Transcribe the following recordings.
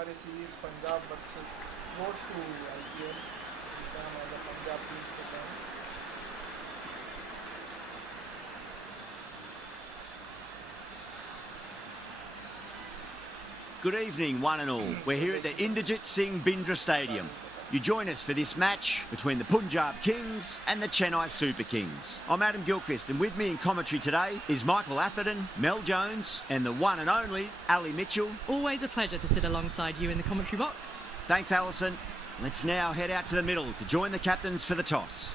हमारी series Punjab versus road to IPL, जिसमें हम एज पंजाब किंग्स खेल रहे हैं। Good evening, one and all. We're here at the Inderjit Singh Bindra Stadium. You join us for this match between the Punjab Kings and the Chennai Super Kings. I'm Adam Gilchrist, and with me in commentary today is Michael Atherton, Mel Jones, and the one and only Ali Mitchell. Always a pleasure to sit alongside you in the commentary box. Thanks, Alison. Let's now head out to the middle to join the captains for the toss.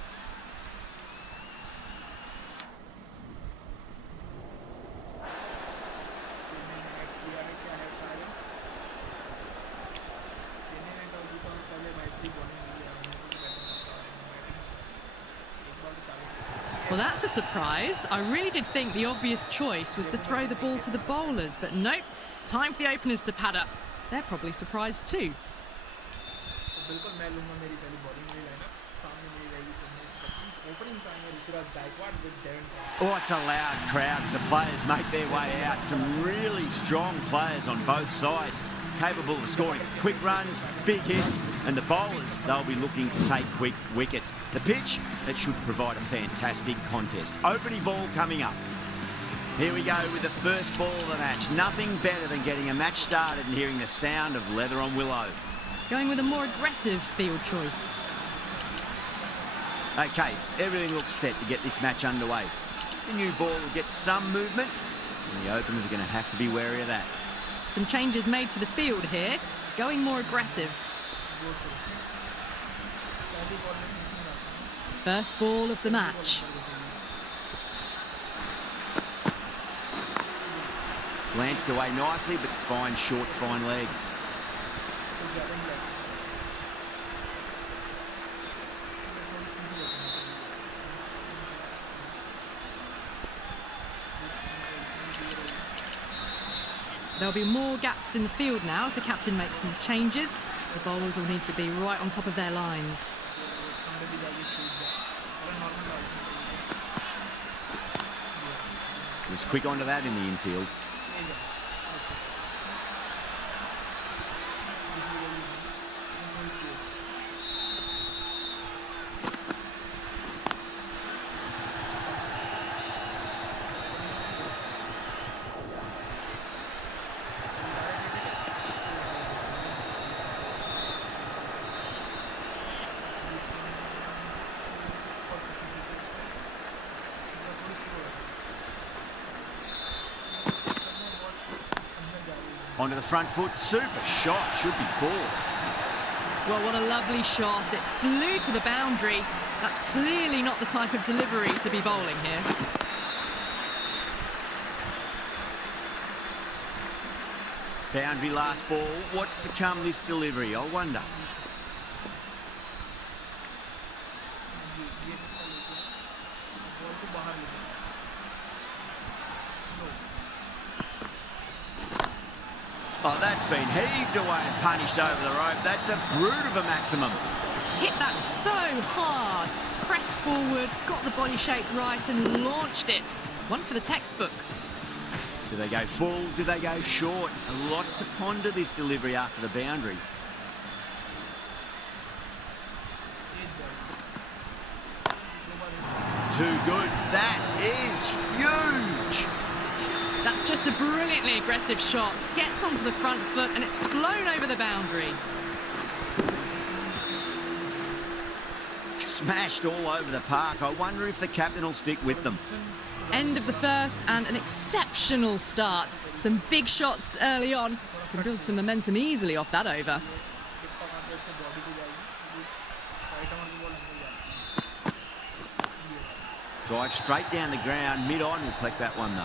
Well, that's a surprise. I really did think the obvious choice was to throw the ball to the bowlers, but nope. Time for the openers to pad up. They're probably surprised too. Oh, it's a loud crowd as the players make their way out. Some really strong players on both sides, capable of scoring quick runs, big hits, and the bowlers, they'll be looking to take quick wickets. The pitch, it should provide a fantastic contest. Opening ball coming up. Here we go with the first ball of the match. Nothing better than getting a match started and hearing the sound of leather on willow. Going with a more aggressive field choice. Okay, everything looks set to get this match underway. The new ball will get some movement, and the openers are going to have to be wary of that. Some changes made to the field here, going more aggressive. First ball of the match. Glanced away nicely, but fine short, fine leg. There'll be more gaps in the field now as the captain makes some changes. The bowlers will need to be right on top of their lines. He was quick onto that in the infield. Onto the front foot, super shot, should be 4. Well, what a lovely shot. It flew to the boundary. That's clearly not the type of delivery to be bowling here. Boundary last ball. What's to come this delivery, I wonder. Oh, that's been heaved away and punished over the rope. That's a brute of a maximum. Hit that so hard. Pressed forward, got the body shape right and launched it. One for the textbook. Do they go full? Do they go short? A lot to ponder this delivery after the boundary. Too good. That is huge. That's just a brilliantly aggressive shot. Gets onto the front foot and it's flown over the boundary. Smashed all over the park. I wonder if the captain will stick with them. End of the first and an exceptional start. Some big shots early on. Can build some momentum easily off that over. Drive straight down the ground. Mid-on will collect that one though.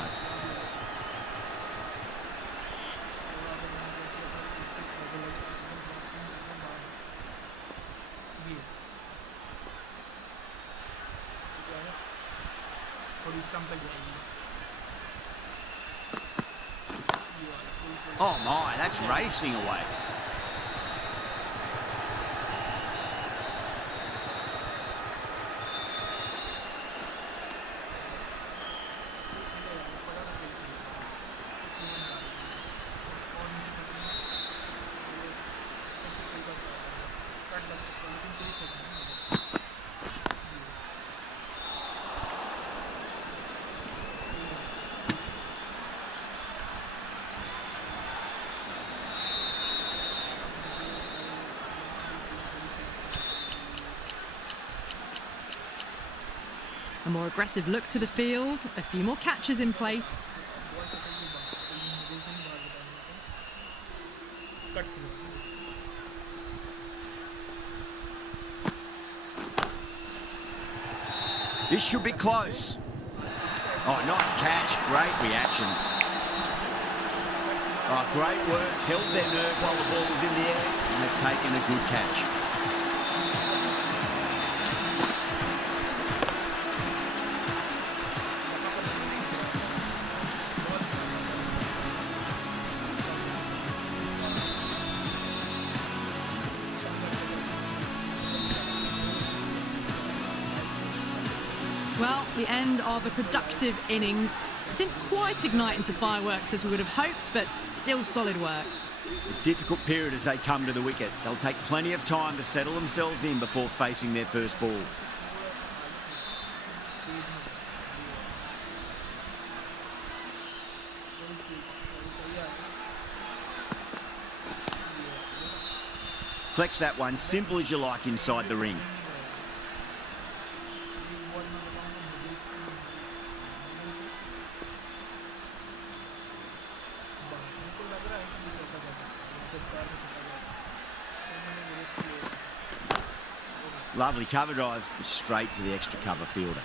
Oh my, that's racing away. A more aggressive look to the field, a few more catches in place. This should be close. Oh, nice catch. Great reactions. Oh, great work. Held their nerve while the ball was in the air, and they've taken a good catch. Well, the end of a productive innings. Didn't quite ignite into fireworks as we would have hoped, but still solid work. A difficult period as they come to the wicket. They'll take plenty of time to settle themselves in before facing their first ball. Collects that one, simple as you like inside the ring. Lovely cover drive, straight to the extra cover fielder.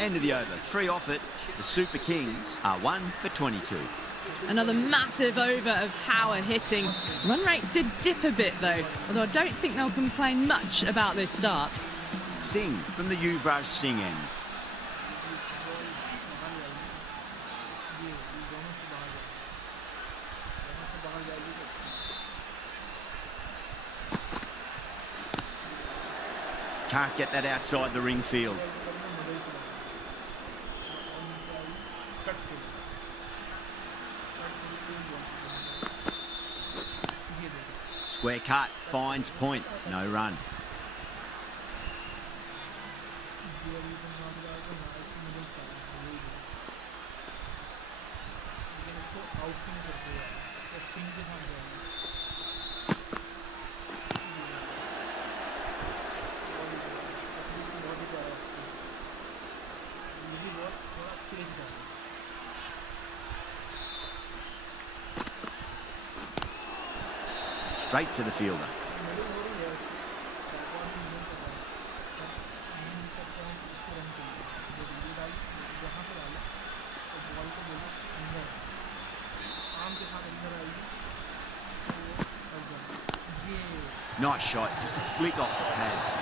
End of the over, 3 off it. The Super Kings are 1 for 22. Another massive over of power hitting. Run rate did dip a bit though, although I don't think they'll complain much about this start. Singh from the Yuvraj Singh end. Can't get that outside the ring field. Square cut, finds point, no run. Straight to the fielder. Nice shot, just a flick off the pads.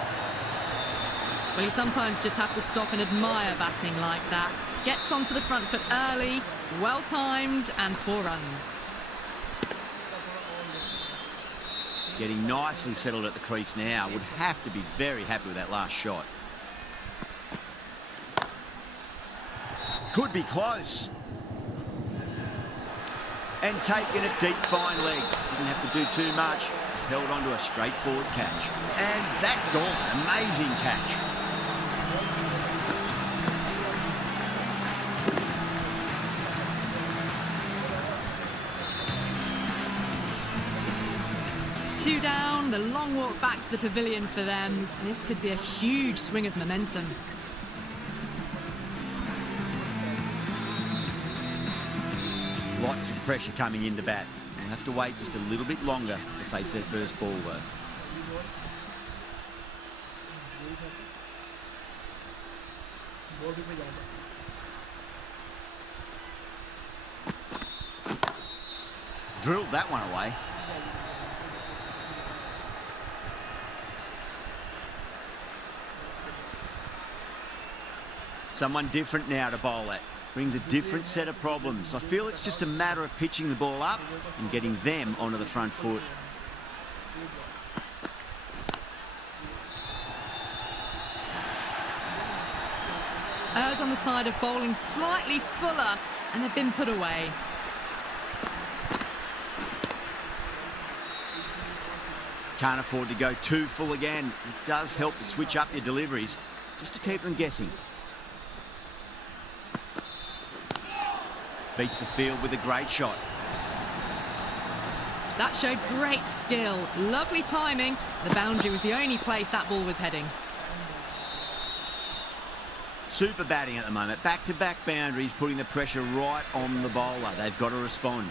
Well, you sometimes just have to stop and admire batting like that. Gets onto the front foot early, well timed, and 4 runs. Getting nicely settled at the crease now. Would have to be very happy with that last shot. Could be close. And taken a deep fine leg. Didn't have to do too much. Just held on to a straightforward catch. And that's gone. Amazing catch. Two down, the long walk back to the pavilion for them. This could be a huge swing of momentum. Lots of pressure coming into bat. They'll have to wait just a little bit longer to face their first ball, though. Drilled that one away. Someone different now to bowl at. Brings a different set of problems. I feel it's just a matter of pitching the ball up and getting them onto the front foot. Errs on the side of bowling slightly fuller, and they've been put away. Can't afford to go too full again. It does help to switch up your deliveries, just to keep them guessing. Beats the field with a great shot. That showed great skill. Lovely timing. The boundary was the only place that ball was heading. Super batting at the moment. Back-to-back boundaries, putting the pressure right on the bowler. They've got to respond.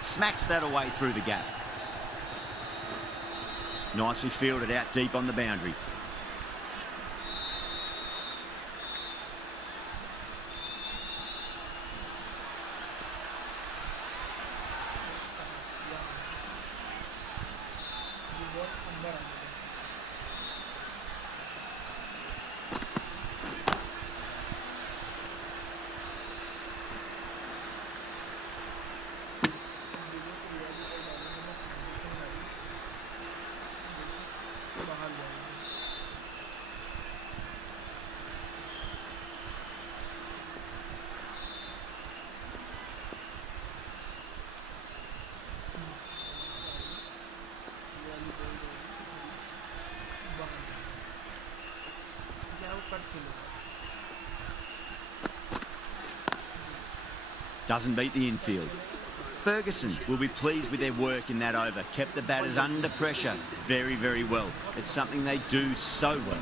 Smacks that away through the gap. Nicely fielded out deep on the boundary. Doesn't beat the infield. Ferguson will be pleased with their work in that over. Kept the batters under pressure very, very well. It's something they do so well.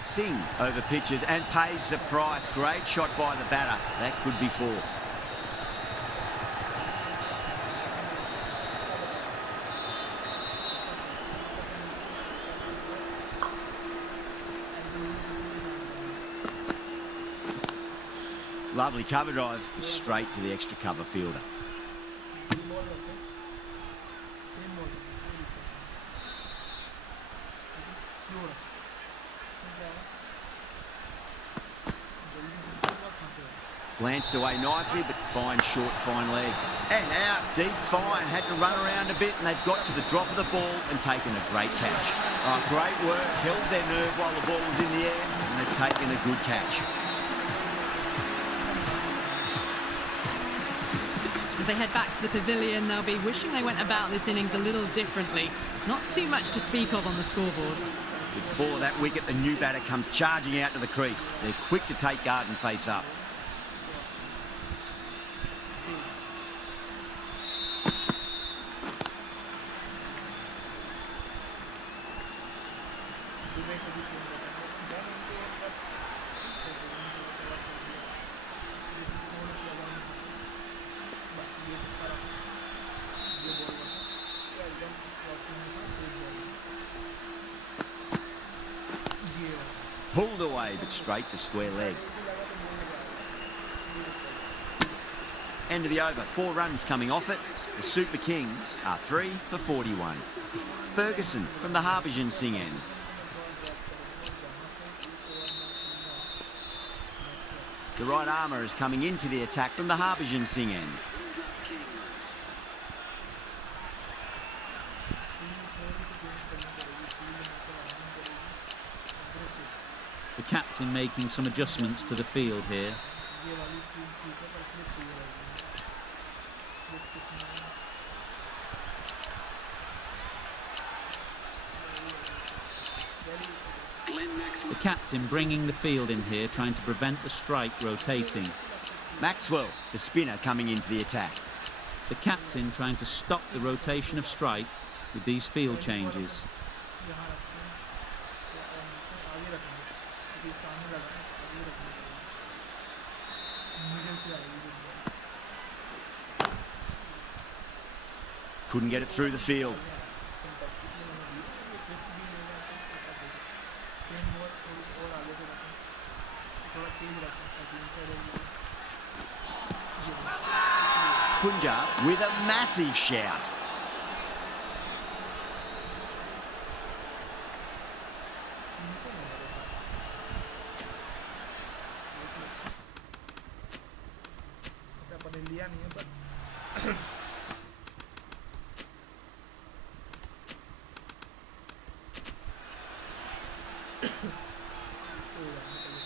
Singh over pitches and pays the price. Great shot by the batter. That could be four. Lovely cover drive, straight to the extra cover fielder. Glanced away nicely, but fine short, fine leg. And out, deep fine. Had to run around a bit, and they've got to the drop of the ball and taken a great catch. Oh, great work, held their nerve while the ball was in the air, and they've taken a good catch. As they head back to the pavilion, they'll be wishing they went about this innings a little differently. Not too much to speak of on the scoreboard. Before that wicket, the new batter comes charging out to the crease. They're quick to take guard and face up. Pulled away, but straight to square leg. End of the over, 4 runs coming off it. The Super Kings are 3 for 41. Ferguson from the Harbhajan Singh end. The right armour is coming into the attack from the Harbhajan Singh end. captain making some adjustments to the field here. ये वाली field ठीक है पर slip चाहिए रहेगी slip किसमें The captain bringing the field in here, trying to prevent the strike rotating. Maxwell, the spinner, coming into the attack. The captain trying to stop the rotation of strike with these field changes. यहाँ रखते हैं या आगे रखेंगे क्योंकि सामने लगा है आगे रखेंगे मिडिल से आएगी Couldn't get it through the field. Simple इसलिए मैंने दिया ये रिस्क भी लेगा तो सेम बॉल थोड़ी सी और आगे से रखें थोड़ा तेज रखें ताकि inside Punjab with a massive shout. ऐसा अपन ने लिया नहीं है पर इसको हो जाना चाहिए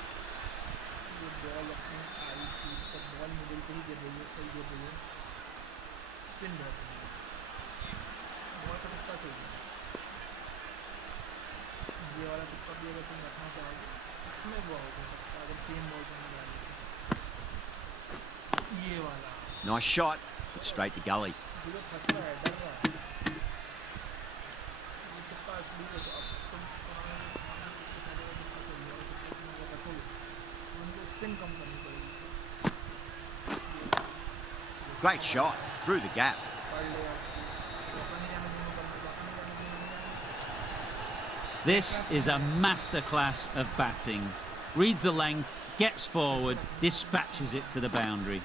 ये बॉल अपनी आई थी तब बॉल मिडिल पे ही गिर रही है सही गिर रही है स्पिन बहुत है बॉल का तुक्का सही है ये वाला तुक्का भी अगर तुम रखना चाहोगे इसमें वो आउट हो सकता है अगर सेम बॉल करने वाले ये वाला Nice shot, but straight to gully. Bullet फंस रहा है डर रहा है ये तुक्का असली है तो अब तुम पुराने इससे पहले का तुक्का कर लिया और तुक्का तुम अगर रखोगे तो उनको स्पिन कम करनी पड़ेगी Great shot, through the gap. पढ़ ले यार अपने जाने देने करना अपने जाने देने This is a masterclass of batting. Reads the length, gets forward, dispatches it to the boundary.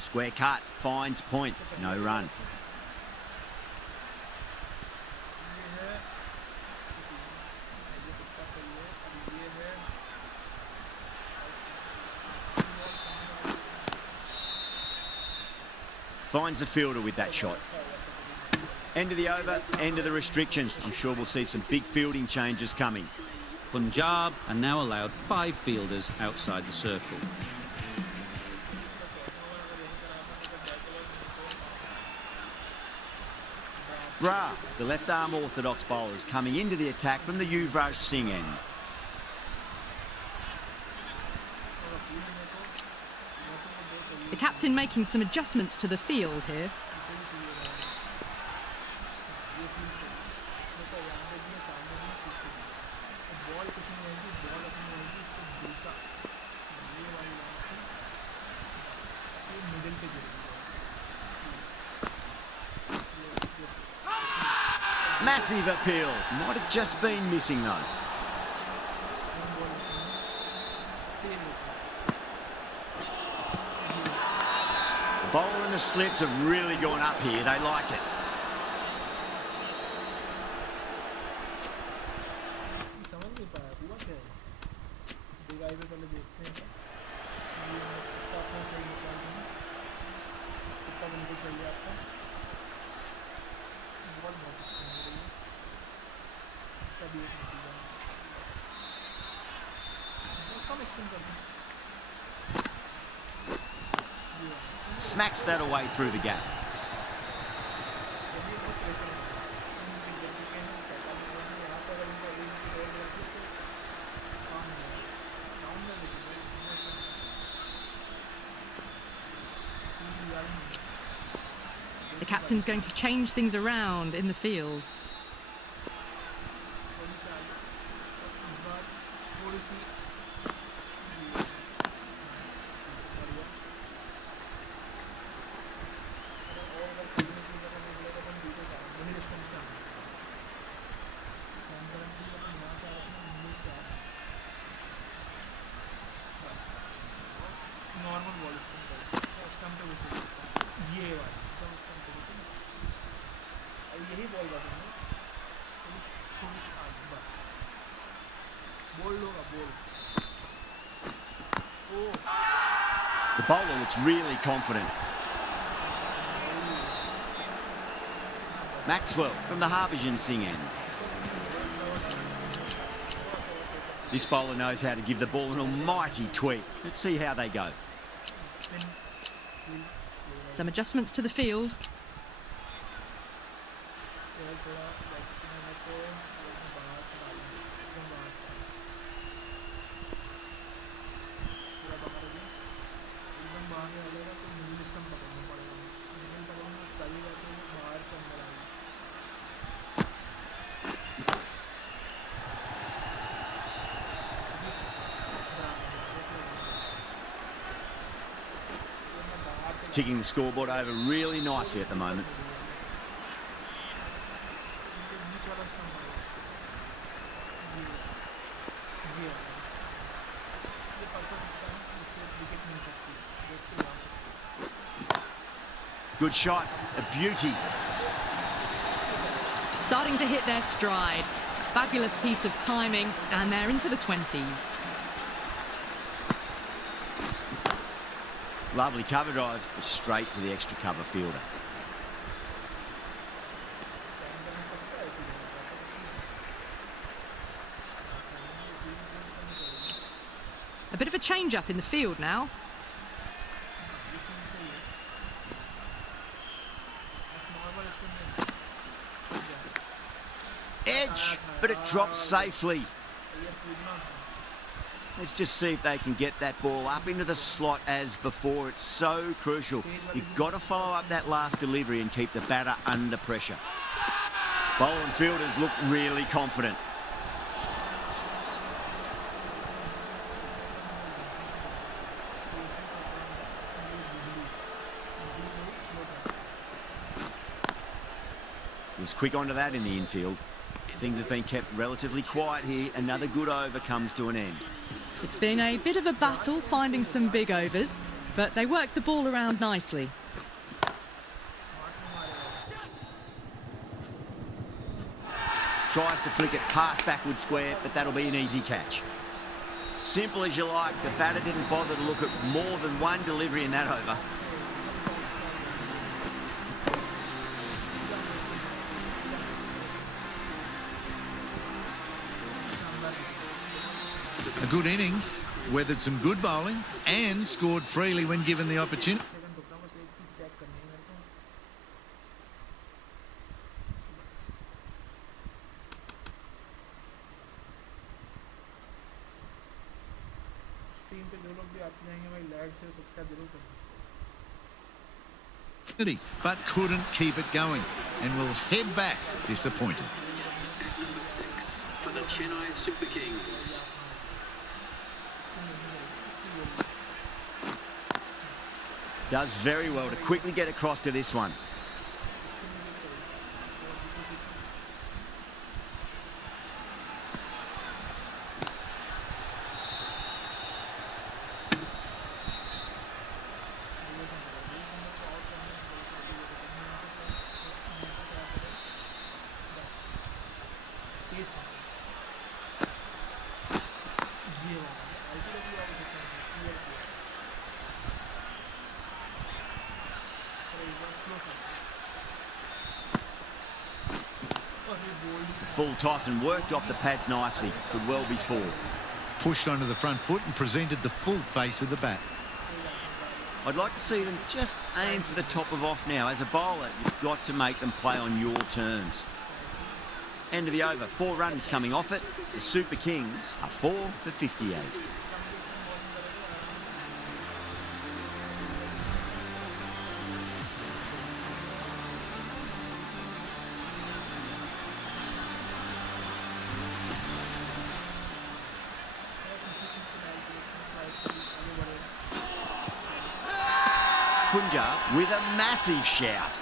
Square cut, finds point, no run. ये है ये तुक्का सही है अब ये है Finds the fielder with that shot. End of the over, end of the restrictions. I'm sure we'll see some big fielding changes coming. Punjab are now allowed 5 fielders outside the circle. Bra, the left-arm orthodox bowler, is coming into the attack from the Shreyas Singh end. The captain making some adjustments to the field here. Massive appeal. Might have just been missing though. The bowler and the slips have really gone up here. They like it. समझ नहीं पाया हुआ क्या है big I पे पहले देखते हैं ये तुक्का अपना सही निकाल देना तुक्का बिल्कुल सही है आपका बॉल बहुत स्पिन हो रही है इसका भी एक नतीजा है बहुत कम स्पिन कर दूँ Smacks that away through the gap. चलिए बहुत प्रेशर है विकेट गिर चुके हैं 45 रन में यहाँ पर अगर इनका एक विकेट और गिराती है तो काम हो जाएगा डाउन में विकेट है The captain's going to change things around in the field. थोड़ी सी आगे इस बार थोड़ी सी बढ़िया और अगर करने की जगह नहीं मिलेगा तो हम दूसरे से आएंगे मिडिल स्टंप से आएंगे स्टंप करने की जगह यहाँ से आए अपने मिडिल से आए बस नॉर्मल बॉल स्पिन करें स्टंप पे वैसे ये वाली एकदम स्टंप पे वैसे और यही बॉल बातेंगे थोड़ी सी आगे बस बोल होगा बोल ओ The bowler looks really confident. Maxwell from the Arshdeep Singh end. This bowler knows how to give the ball an almighty tweak. Let's see how they go. Some adjustments to the field. Ticking the scoreboard over really nicely at the moment. Good shot, a beauty. Starting to hit their stride. Fabulous piece of timing, and they're into the 20s. Lovely cover drive, straight to the extra cover fielder. A bit of a change-up in the field now. Edge, but it drops safely. Let's just see if they can get that ball up into the slot as before. It's so crucial. You've got to follow up that last delivery and keep the batter under pressure. Bowler and fielders look really confident. Was quick onto that in the infield. Things have been kept relatively quiet here. Another good over comes to an end. It's been a bit of a battle finding some big overs, but they worked the ball around nicely. Tries to flick it past backward square, but that'll be an easy catch. Simple as you like, the batter didn't bother to look at more than one delivery in that over. A good innings, weathered some good bowling and scored freely when given the opportunity. But couldn't keep it going and will head back disappointed. For the Chennai Super Kings. Does very well to quickly get across to this one. It's a full toss and worked off the pads nicely. Could well be four. Pushed onto the front foot and presented the full face of the bat. I'd like to see them just aim for the top of off now. As a bowler, you've got to make them play on your terms. End of the over. 4 runs coming off it. The Super Kings are 4 for 58. Punjab with a massive shout.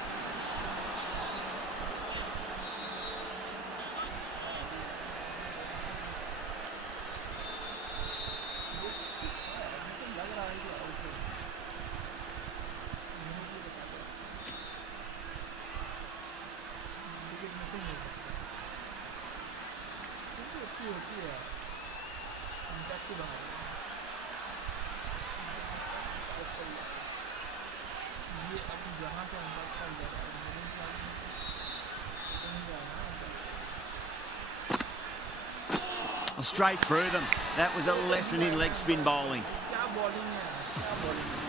Oh, straight through them. That was a lesson in leg spin bowling. क्या bowling है, क्या bowling है.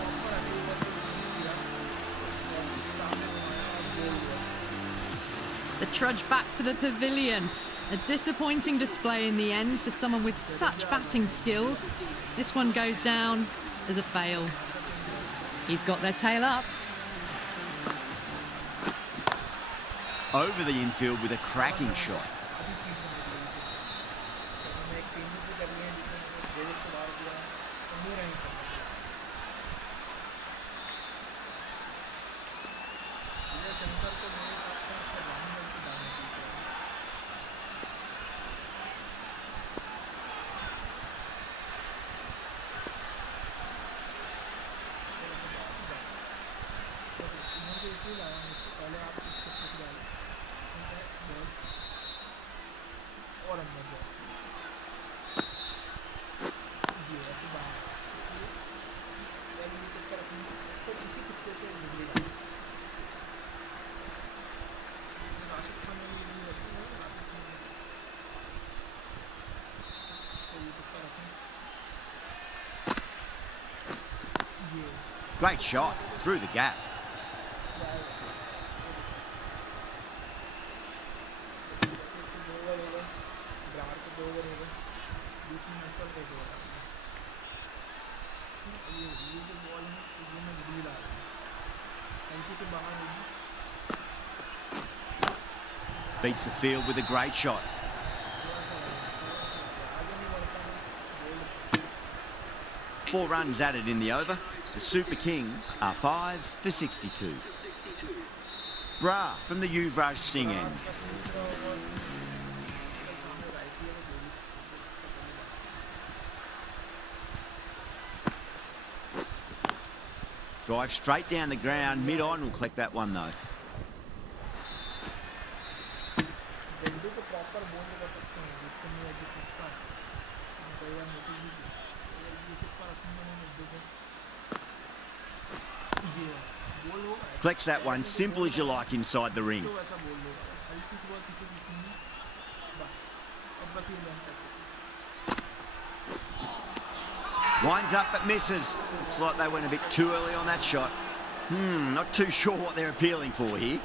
Proper अगली ball पे finish किया. और सामने घुमाया और goal हुआ. The trudge back to the pavilion. A disappointing display in the end for someone with such batting skills. This one goes down as a fail. He's got their tail up. Over the infield with a cracking shot. Great shot through the gap. Beats the field with a great shot. 4 runs added in the over. The Super Kings are 5 for 62. Bra from the Yuvraj Singh end. Drive straight down the ground, mid-on, will collect that one though. Collects that one, simple as you like, inside the ring. Winds up but misses. Looks like they went a bit too early on that shot. Not too sure what they're appealing for here.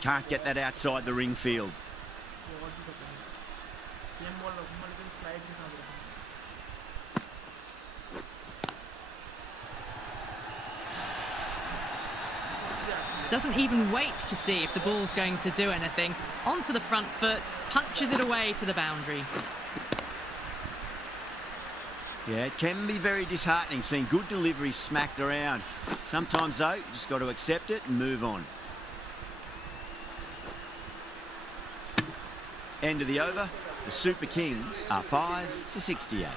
Can't get that outside the ring field. Doesn't even wait to see if the ball's going to do anything. Onto the front foot, punches it away to the boundary. Yeah, it can be very disheartening seeing good deliveries smacked around. Sometimes though, you just got to accept it and move on. End of the over. The Super Kings are 5 for 68.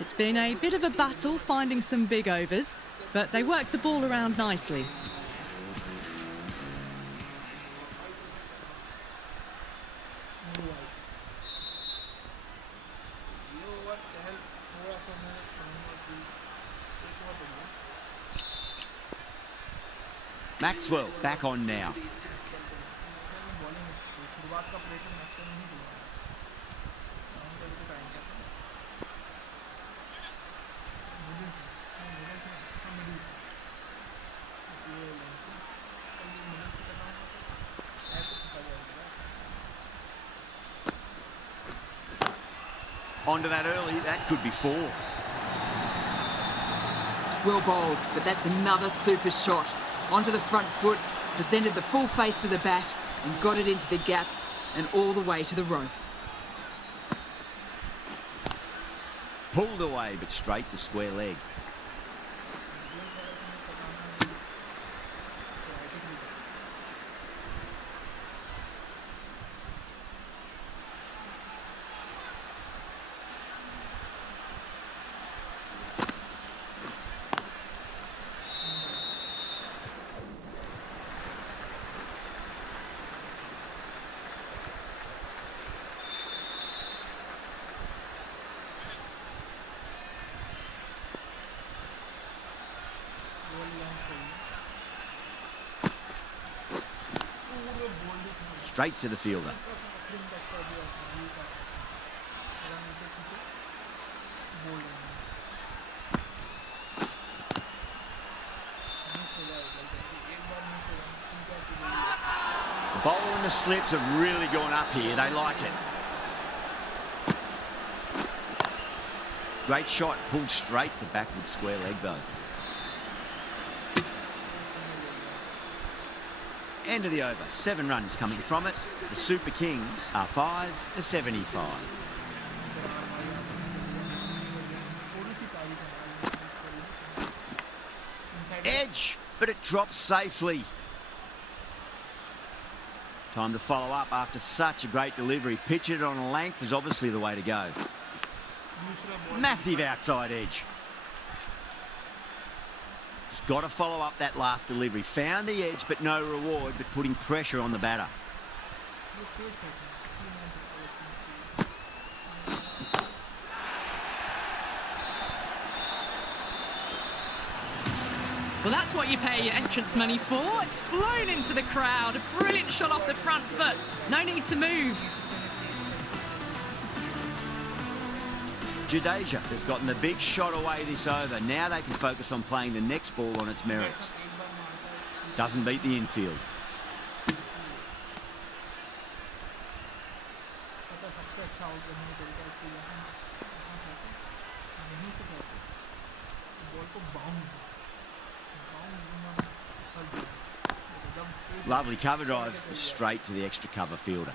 It's been a bit of a battle finding some big overs, but they worked the ball around nicely. Maxwell back on now. Onto that early, that could be 4. Well bowled, but that's another super shot. Onto the front foot, presented the full face of the bat and got it into the gap and all the way to the rope. Pulled away, but straight to square leg. straight to the fielder. The bowler and the slips have really gone up here. They like it. Great shot, pulled straight to backward square leg though. End of the over, 7 runs coming from it. The Super Kings are 5 for 75. Edge, but it drops safely. Time to follow up after such a great delivery. Pitch it on a length is obviously the way to go. Massive outside edge. Just got to follow up that last delivery. Found the edge, but no reward, but putting pressure on the batter. Well, that's what you pay your entrance money for. It's flown into the crowd. A brilliant shot off the front foot. No need to move. Jadeja has gotten the big shot away this over. Now they can focus on playing the next ball on its merits. Doesn't beat the infield. Lovely cover drive, straight to the extra cover fielder.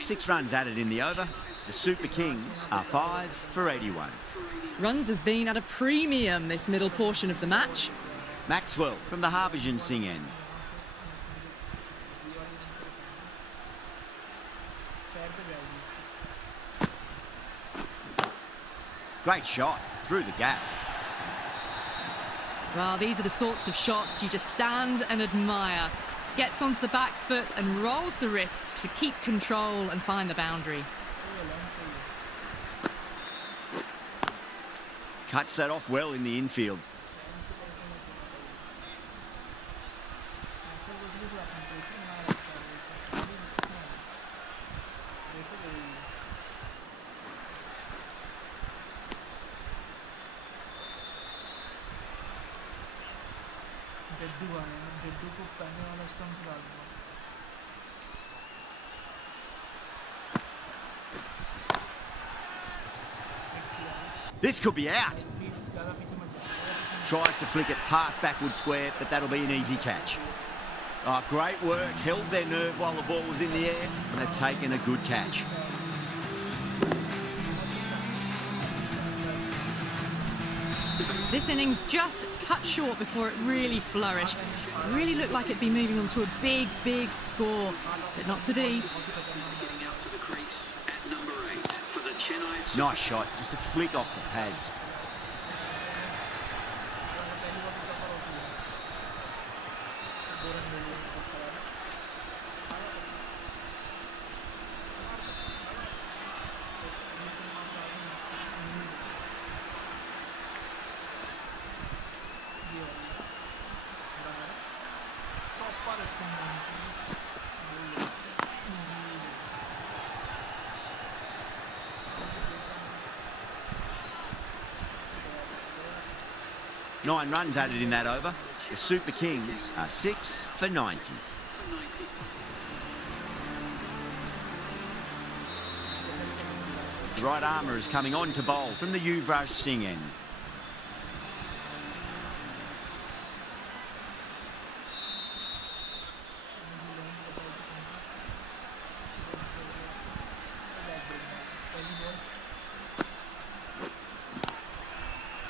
Six runs added in the over. The Super Kings are 5 for 81. Runs have been at a premium this middle portion of the match. Maxwell from the Arshdeep Singh end. Great shot through the gap. Well, these are the sorts of shots you just stand and admire. Gets onto the back foot and rolls the wrists to keep control and find the boundary. Cuts that off well in the infield. This could be out. Tries to flick it past backward square, but that'll be an easy catch. Oh, great work. Held their nerve while the ball was in the air, and they've taken a good catch. This innings just cut short before it really flourished. It really looked like it'd be moving on to a big, big score, but not to be. Nice shot, just a flick off the pads. Nine runs added in that over. The Super Kings are 6 for 90. The right armour is coming on to bowl from the Shreyas Singh end.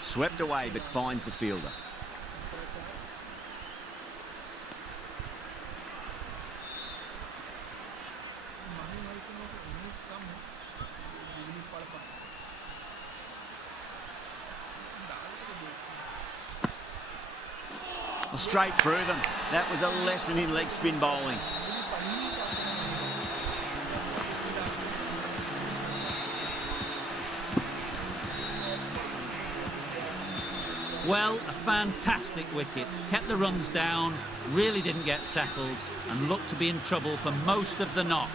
Swept away, but finds the fielder. Well, straight through them. That was a lesson in leg spin bowling. Well, a fantastic wicket. Kept the runs down, really didn't get settled, and looked to be in trouble for most of the knock.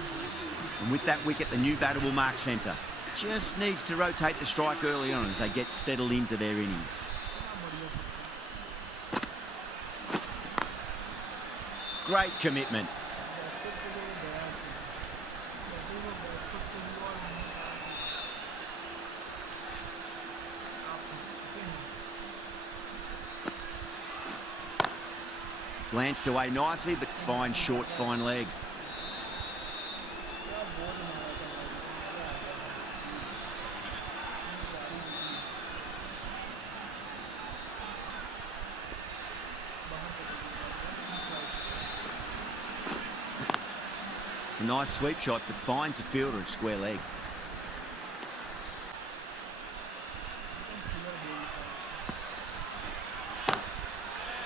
And with that wicket, the new batter will mark centre. Just needs to rotate the strike early on as they get settled into their innings. Great commitment. Glanced away nicely, but fine short, fine leg. A nice sweep shot, but finds the fielder at square leg.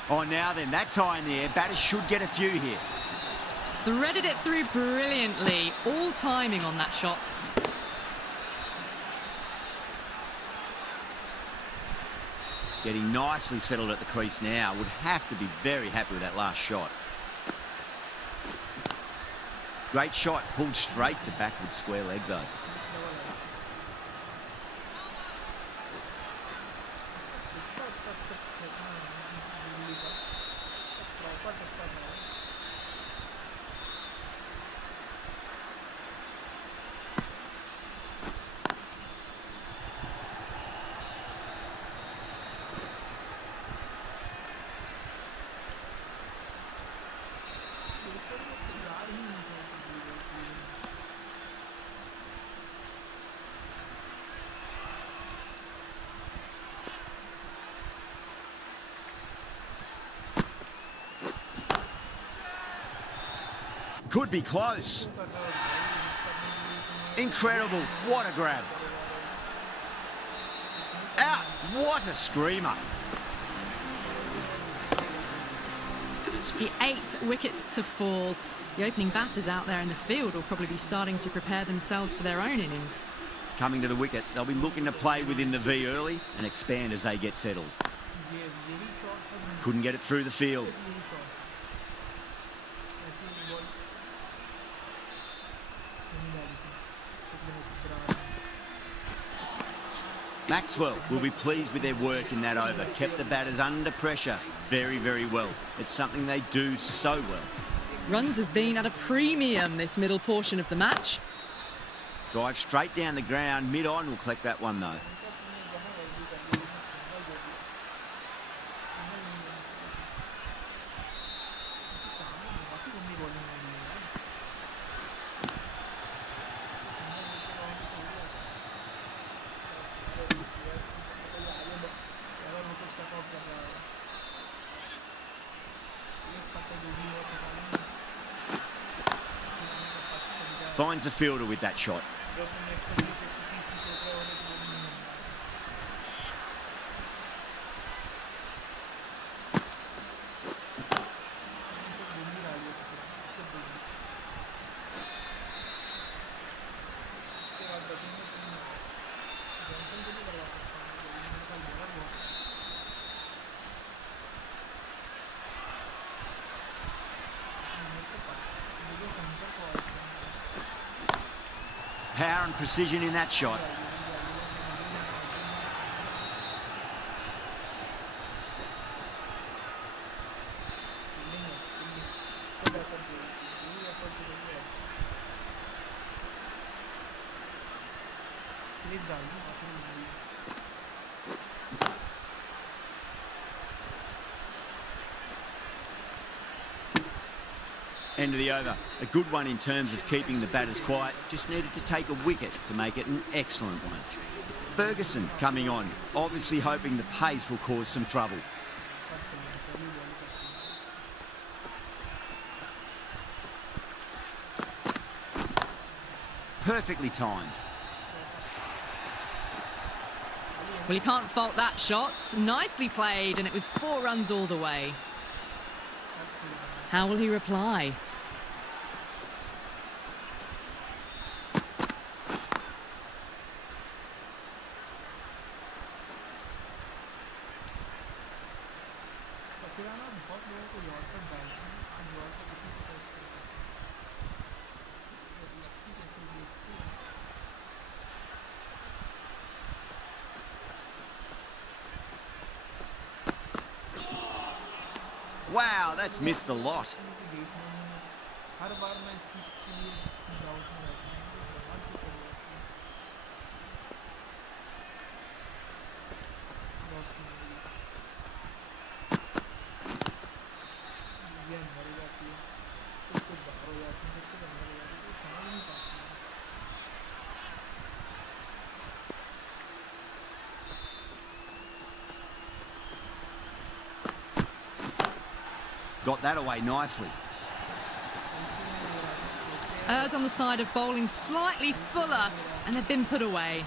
Oh, now then, that's high in the air. Batters should get a few here. Threaded it through brilliantly. All timing on that shot. Getting nicely settled at the crease now. Would have to be very happy with that last shot. Great shot, pulled straight to backward square leg though. Could be close. Incredible. What a grab. Out. What a screamer. The 8th wicket to fall. The opening batters out there in the field will probably be starting to prepare themselves for their own innings. Coming to the wicket, they'll be looking to play within the V early and expand as they get settled. Couldn't get it through the field. Maxwell will be pleased with their work in that over. Kept the batters under pressure very, very well. It's something they do so well. Runs have been at a premium this middle portion of the match. Drive straight down the ground. Mid-on will collect that one though. Finds the fielder with that shot. Power and precision in that shot. End of the over. A good one in terms of keeping the batters quiet. Just needed to take a wicket to make it an excellent one. Ferguson coming on, obviously hoping the pace will cause some trouble. Perfectly timed. Well, you can't fault that shot. Nicely played, and it was 4 runs all the way. How will he reply? खिलाना बहुत लोगों को yorker batting आज yorker किसी को test करते हैं लगती कैसे देखते हैं Wow, that's missed the lot. हर बार मैं इस चीज़ के लिए डाउट में रहता हूँ कि बहुत ही कर जाती है लॉस ये अंदर हो जाती है कुछ कुछ बाहर हो जाती है कुछ कुछ अंदर हो जाती है तो समझ नहीं पाती है Got that away nicely. Errs on the side of bowling slightly fuller, and they've been put away.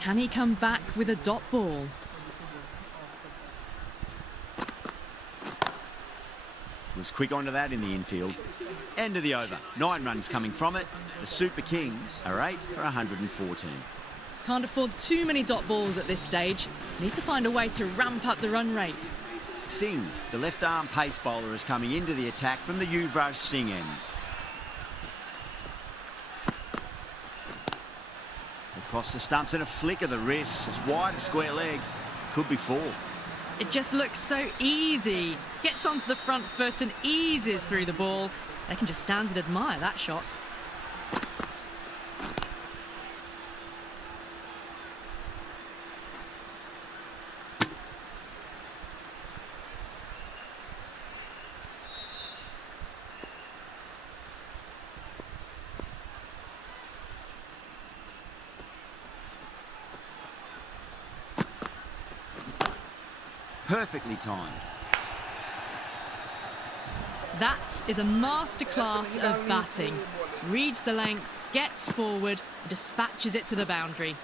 Can he come back with a dot ball? Was quick onto that in the infield. End of the over. 9 runs coming from it. The Super Kings are 8 for 114. Can't afford too many dot balls at this stage. Need to find a way to ramp up the run rate. Singh, the left-arm pace bowler, is coming into the attack from the Yuvraj Singh end. Across the stumps and a flick of the wrist. It's wide, a square leg. Could be 4. It just looks so easy. Gets onto the front foot and eases through the ball. They can just stand and admire that shot. Perfectly timed. That is a masterclass of batting. Reads the length, gets forward, dispatches it to the boundary.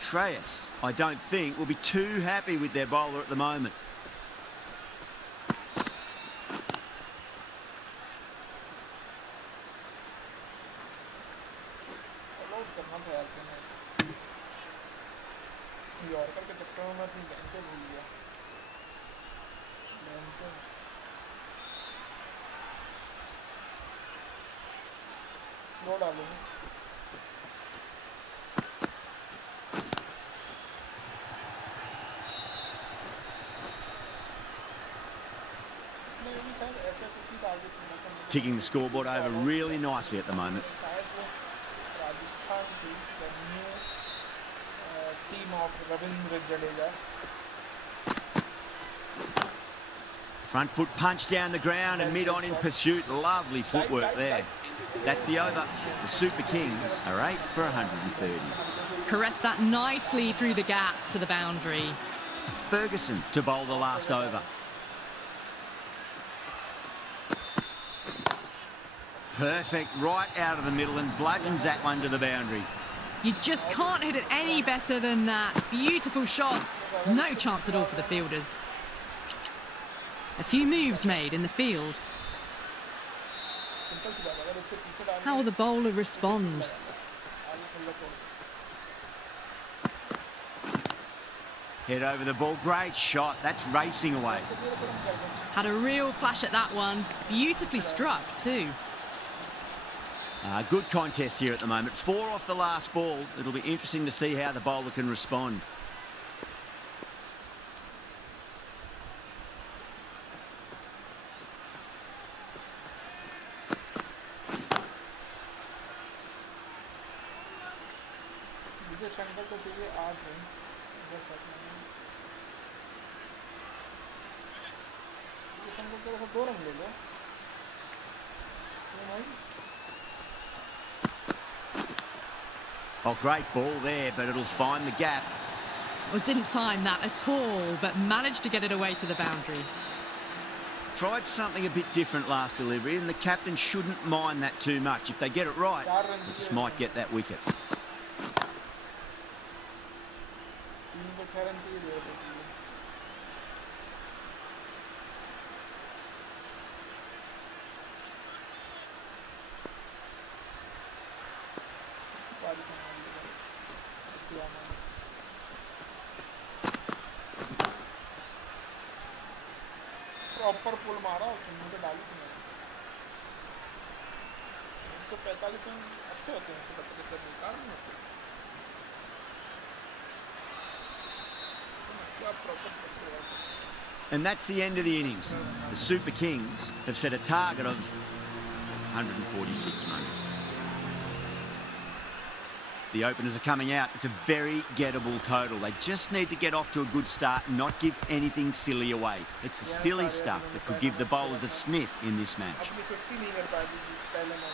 Shreyas, I don't think, will be too happy with their bowler at the moment. Yorker के चक्कर में मैं अपनी गेंद को भूल गया गेंद को स्लो डालूंगा शायद ऐसे कुछ ही टारगेट मिला था Ticking the scoreboard over really nicely at the moment. शायद वो राजस्थान की the new team of Ravindra Jadeja. Front foot punch down the ground and mid-on in pursuit. Lovely footwork there. That's the over. The Super Kings are 8 for 130. Caressed that nicely through the gap to the boundary. Ferguson to bowl the last over. Perfect, right out of the middle and bludgeons that one to the boundary. You just can't hit it any better than that. Beautiful shot. No chance at all for the fielders. A few moves made in the field. How will the bowler respond? Head over the ball, great shot. That's racing away. Had a real flash at that one. Beautifully struck too. Good contest here at the moment. 4 off the last ball. It'll be interesting to see how the bowler can respond. Oh, great ball there, but it'll find the gap. Well, didn't time that at all, but managed to get it away to the boundary. Tried something a bit different last delivery, and the captain shouldn't mind that too much. If they get it right, they just might get that wicket. Proper pull मारा उसने, मुझे डाली थी मैंने। 145 run अच्छे होते हैं, 145 run बेकार नहीं होते। क्या proper. And that's the end of the innings. The Super Kings have set a target of 146 runs. The openers are coming out. It's a very gettable total. They just need to get off to a good start and not give anything silly away. It's the silly stuff that could give the bowlers a sniff in this match.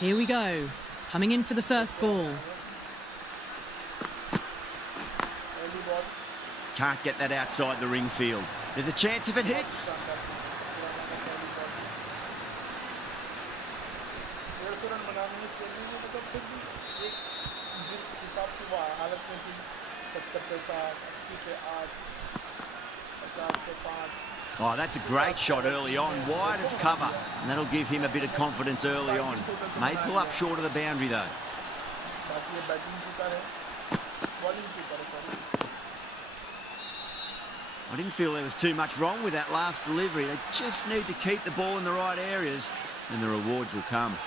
Here we go. Coming in for the first ball. Can't get that outside the ring field. There's a chance if it hits. Oh, that's a great shot early on, wide of cover, and that'll give him a bit of confidence early on. May pull up short of the boundary though. I didn't feel there was too much wrong with that last delivery. They just need to keep the ball in the right areas and the rewards will come.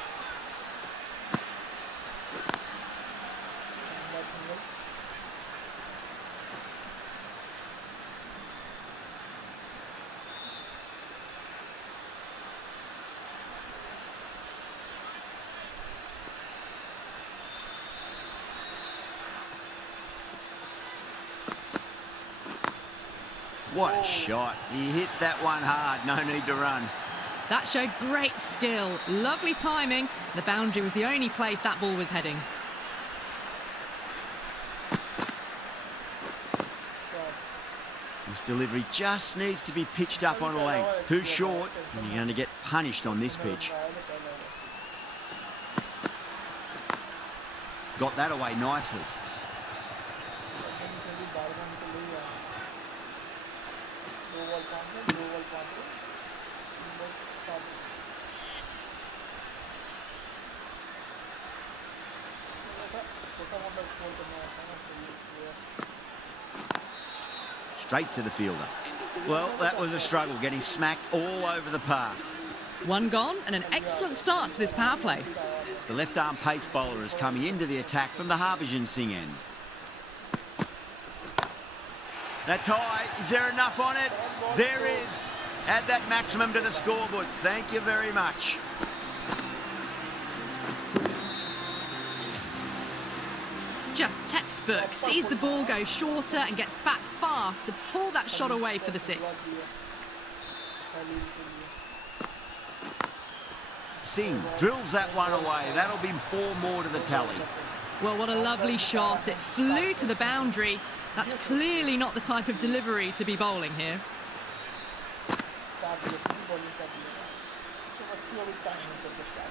What a shot. He hit that one hard. No need to run. That showed great skill. Lovely timing. The boundary was the only place that ball was heading. This delivery just needs to be pitched up on a length. Too short, and you're going to get punished on this pitch. Got that away nicely. Straight to the fielder. Well, that was a struggle, getting smacked all over the park. One gone and an excellent start to this power play. The left-arm pace bowler is coming into the attack from the Arshdeep Singh end. That's high. Is there enough on it? There is. Add that maximum to the scoreboard. Thank you very much. Just textbook. Sees the ball go shorter and gets back fast to pull that shot away for the six. Singh drills that one away. That'll be 4 more to the tally. Well, what a lovely shot. It flew to the boundary. That's clearly not the type of delivery to be bowling here.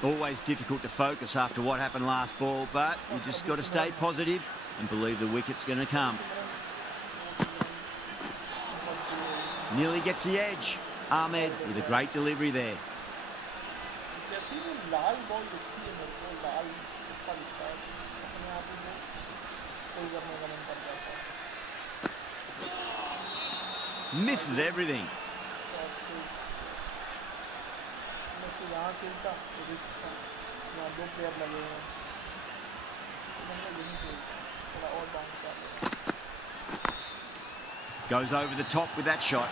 Always difficult to focus after what happened last ball, but you just got to stay positive and believe the wicket's going to come. Nearly gets the edge. Ahmed with a great delivery there. Misses everything. Goes over the top with that shot.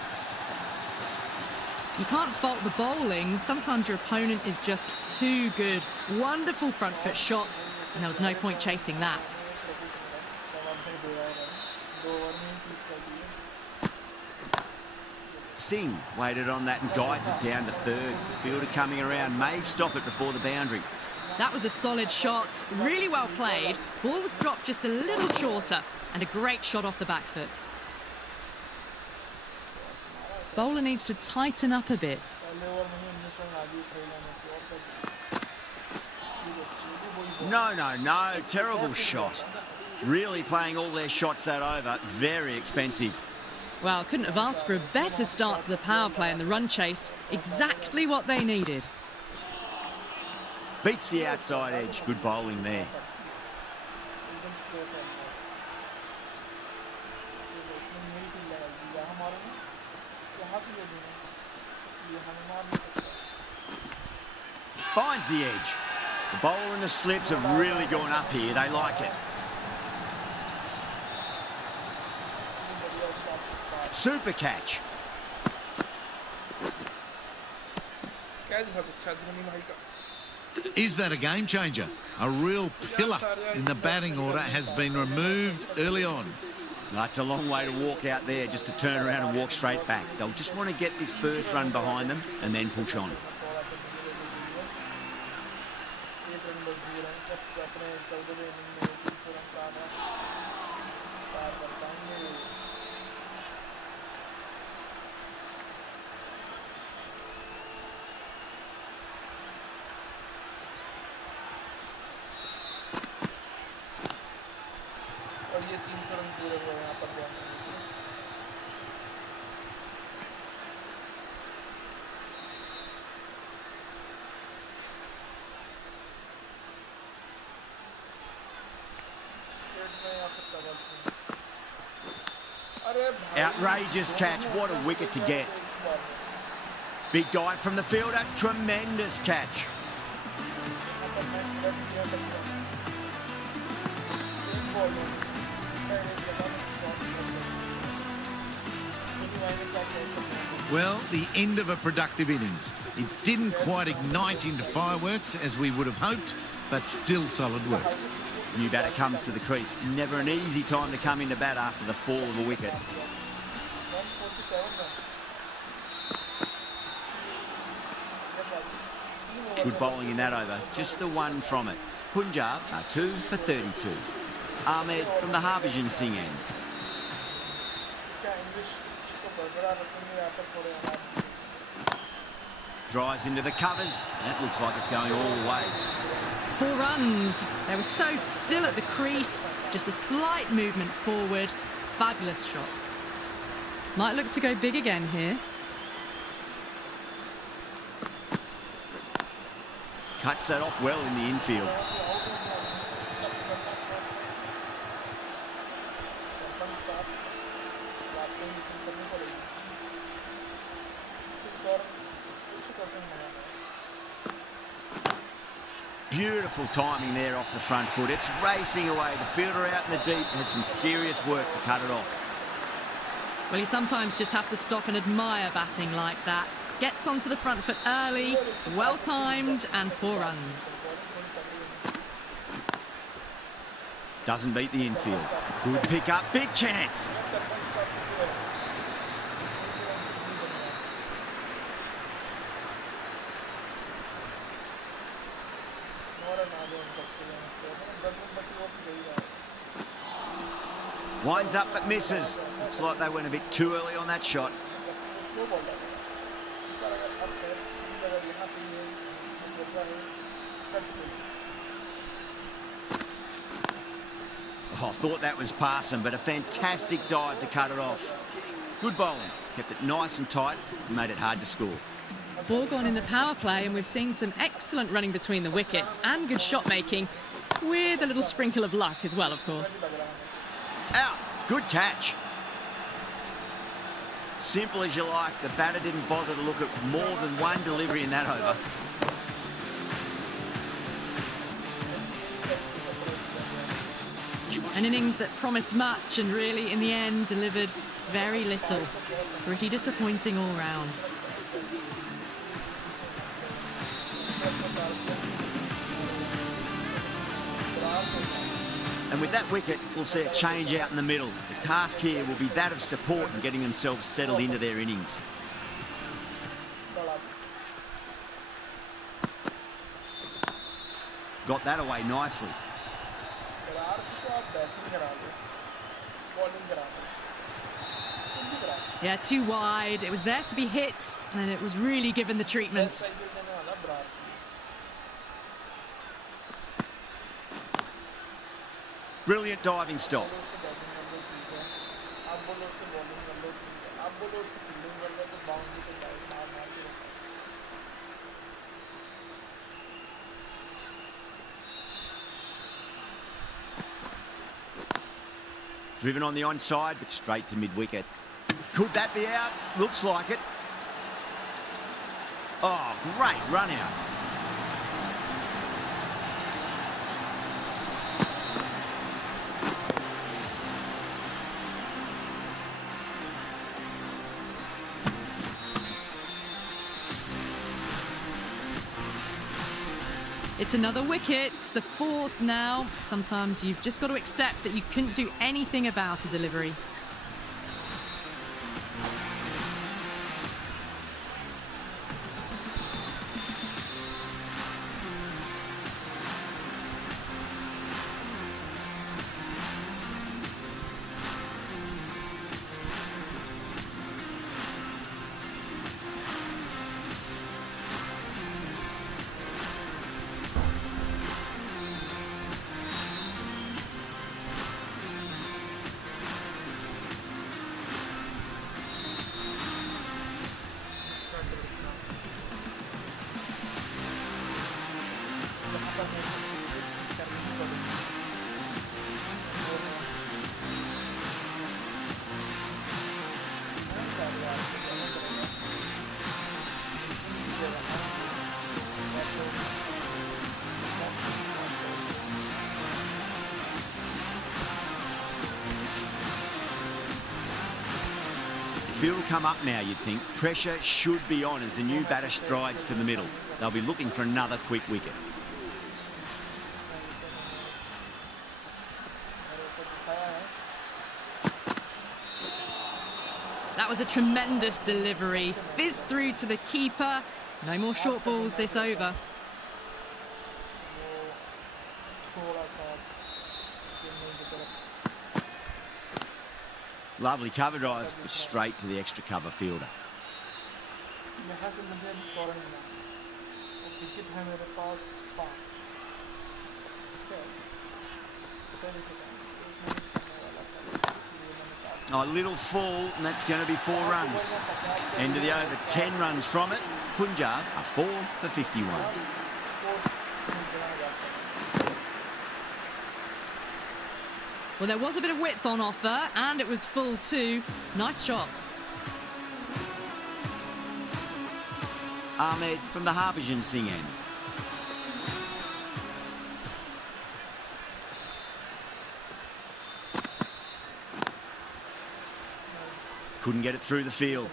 You can't fault the bowling. Sometimes your opponent is just too good. Wonderful front foot shot, and there was no point chasing that. Singh waited on that and guides it down to third. The fielder coming around may stop it before the boundary. That was a solid shot, really well played. Ball was dropped just a little shorter, and a great shot off the back foot. Bowler needs to tighten up a bit. No, terrible shot. Really playing all their shots that over, very expensive. Well, couldn't have asked for a better start to the power play and the run chase. Exactly what they needed. Beats the outside edge. Good bowling there. Finds the edge. The bowler and the slips have really gone up here. They like it. Super catch. Is that a game changer? A real pillar in the batting order has been removed early on. That's a long way to walk out there just to turn around and walk straight back. They'll just want to get this first run behind them and then push on. Outrageous catch. What a wicket to get. Big dive from the fielder. Tremendous catch. Well, the end of a productive innings. It didn't quite ignite into fireworks as we would have hoped, but still solid work. New batter comes to the crease. Never an easy time to come into bat after the fall of a wicket. Good bowling in that over. Just the one from it. Punjab are 2 for 32. Ahmed from the Sahab Singh end. Drives into the covers. That looks like it's going all the way. 4 runs. They were so still at the crease. Just a slight movement forward. Fabulous shots. Might look to go big again here. Cuts that off well in the infield. Beautiful timing there off the front foot. It's racing away. The fielder out in the deep has some serious work to cut it off. Well, you sometimes just have to stop and admire batting like that. Gets onto the front foot early, well timed, and 4 runs. Doesn't beat the infield. Good pick up, big chance. Winds up but misses. Looks like they went a bit too early on that shot. Oh, I thought that was passing, but a fantastic dive to cut it off. Good bowling. Kept it nice and tight and made it hard to score. 4 gone in the power play, and we've seen some excellent running between the wickets and good shot making, with a little sprinkle of luck as well, of course. Out. Good catch. Simple as you like. The batter didn't bother to look at more than one delivery in that over. An innings that promised much and really, in the end, delivered very little. Pretty disappointing all round. And with that wicket, we'll see a change out in the middle. The task here will be that of support and getting themselves settled into their innings. Got that away nicely. Yeah, too wide. It was there to be hit, and it was really given the treatment. Brilliant diving stop. Driven on the onside, but straight to mid-wicket. Could that be out? Looks like it. Oh, great run out. It's another wicket, the fourth now. Sometimes you've just got to accept that you couldn't do anything about a delivery. Field will come up now, you'd think. Pressure should be on as the new batter strides to the middle. They'll be looking for another quick wicket. That was a tremendous delivery. Fizzed through to the keeper. No more short balls this over. Lovely cover drive, but straight to the extra cover fielder. Oh, a little fall, and that's going to be 4 runs. End of the over, 10 runs from it. Punjab are 4 for 51. Well, there was a bit of width on offer, and it was full too. Nice shot. Ahmed from the Arshdeep Singh end. Couldn't get it through the field.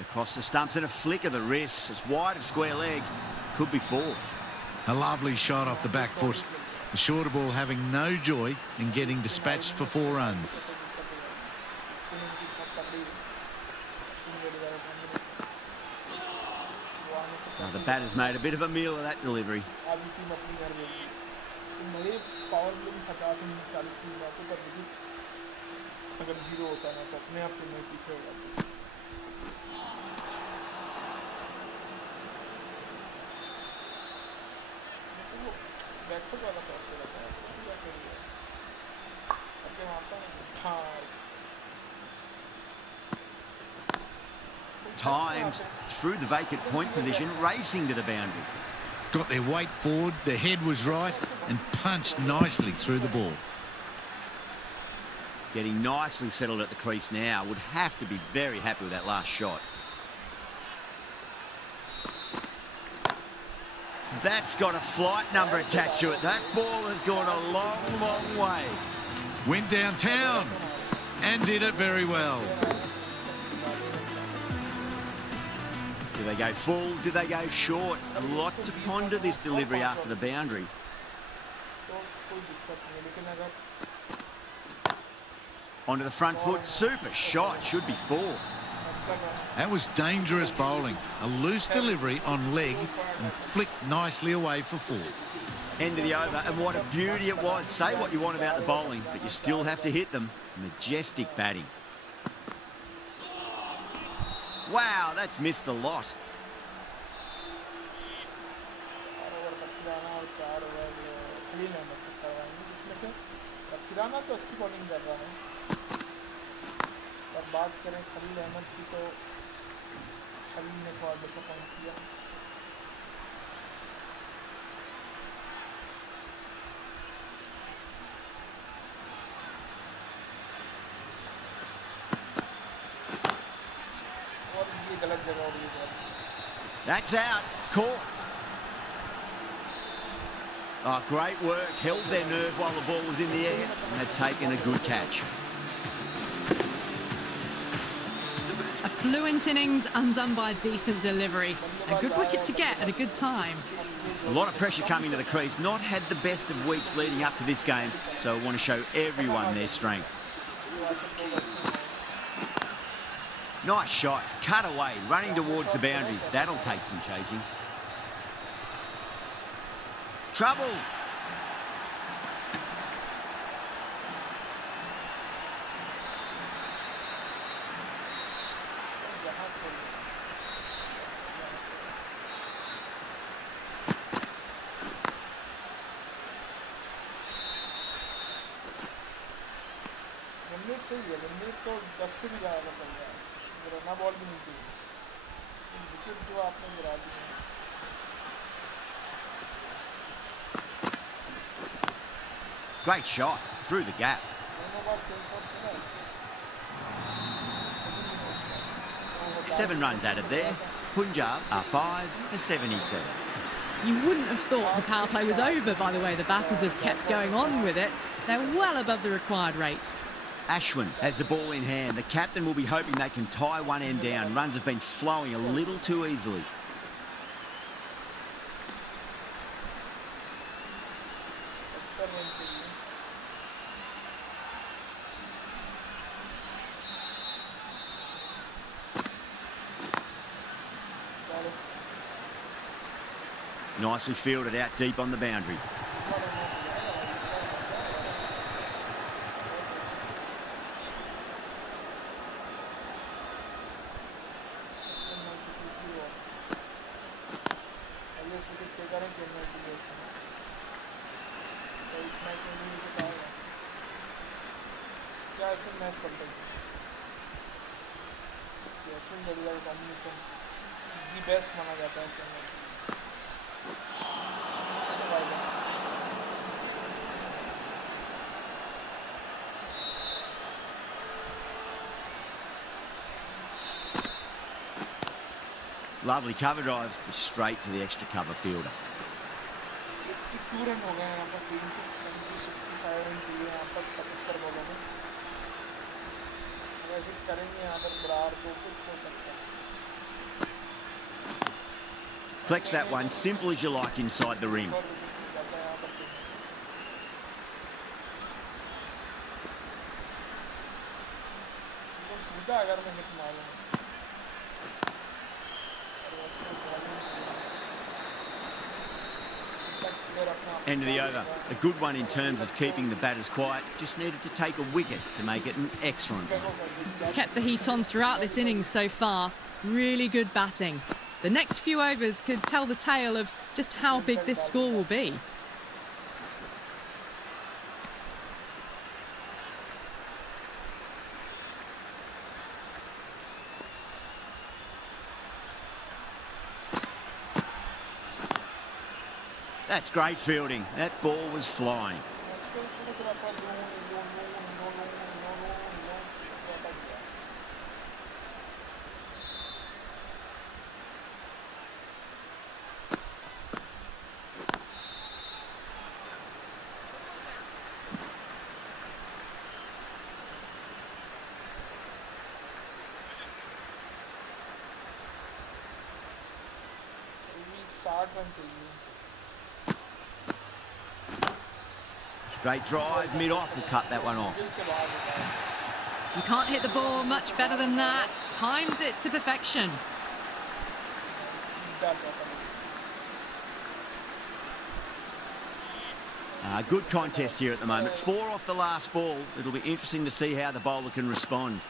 Across the stumps and a flick of the wrist. It's wide of square leg. Could be 4. A lovely shot off the back foot. The shorter ball having no joy in getting dispatched for 4 runs. Now the batter's made a bit of a meal of that delivery. Timed through the vacant point position, racing to the boundary. Got their weight forward, their head was right, and punched nicely through the ball. Getting nicely settled at the crease now. Would have to be very happy with that last shot. That's got a flight number attached to it. That ball has gone a long, long way. Went downtown and did it very well. Do they go full? Do they go short? A lot to ponder this delivery after the boundary. Onto the front foot. Super shot. Should be 4. That was dangerous bowling. A loose delivery on leg and flicked nicely away for 4. End of the over, and what a beauty it was. Say what you want about the bowling, but you still have to hit them. Majestic batting. Wow, that's missed the lot. That's out. Caught. Oh, great work. Held their nerve while the ball was in the air, and they've taken a good catch. A fluent innings undone by a decent delivery. A good wicket to get at a good time. A lot of pressure coming to the crease. Not had the best of weeks leading up to this game, so I want to show everyone their strength. Nice shot. Cut away. Running towards the boundary. That'll take some chasing. Trouble. सही है, run rate तो 10 से भी ज़्यादा चल रहा है, रना ball भी नहीं चाहिए, विकेट जो आपने गिरा दी है। Great shot through the gap. 7 runs added there. Punjab are 5 for 77. You wouldn't have thought the power play was over by the way the batters have kept going on with it. They're well above the required rate. Ashwin has the ball in hand. The captain will be hoping they can tie one end down. Runs have been flowing a little too easily. Nicely fielded out deep on the boundary. Domination the best माना जाता है खेलने में। Lovely cover drive straight to the extra cover fielder. 82 run हो गए यहाँ पर team के, 65 रन चाहिए यहाँ पर 75 बॉलों में। अगर हिट करेंगे यहाँ पर बरार तो कुछ हो सकता है। Collects that one simple as you like inside the ring. End of the over. A good one in terms of keeping the batters quiet. Just needed to take a wicket to make it an excellent one. Kept the heat on throughout this innings so far. Really good batting. The next few overs could tell the tale of just how big this score will be. That's great fielding. That ball was flying. Straight drive, mid-off will cut that one off. You can't hit the ball much better than that. Timed it to perfection. Good contest here at the moment. 4 off the last ball. It'll be interesting to see how the bowler can respond.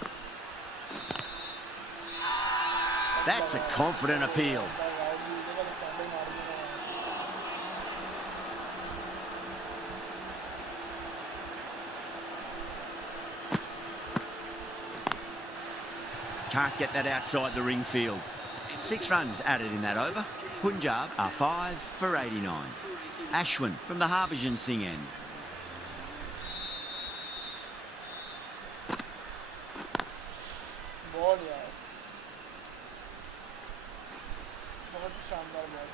That's a confident appeal. Can't get that outside the ring field. 6 runs added in that over. Punjab are 5 for 89. Ashwin from the Arshdeep Singh end. Ball यार बहुत ही शानदार ball.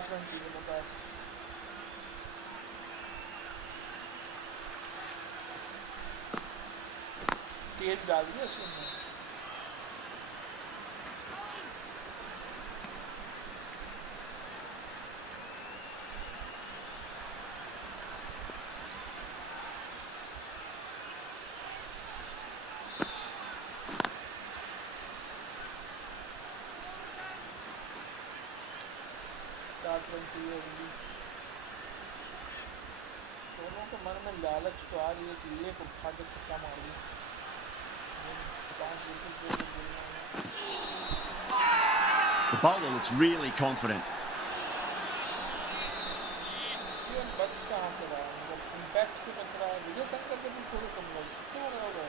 50 run चाहिए 50 तेज डाल दिया उसने run चाहिए अभी दोनों के मन में लालच तो आ रही है कि एक उठा के छक्का मार दिया 5 विकेट बोलना है The bowler looks really confident. ये बच कहाँ से रहा है मतलब इम्पैक्ट से बच रहा है विजय शंकर से भी थोड़े कम लोग क्यों रहा है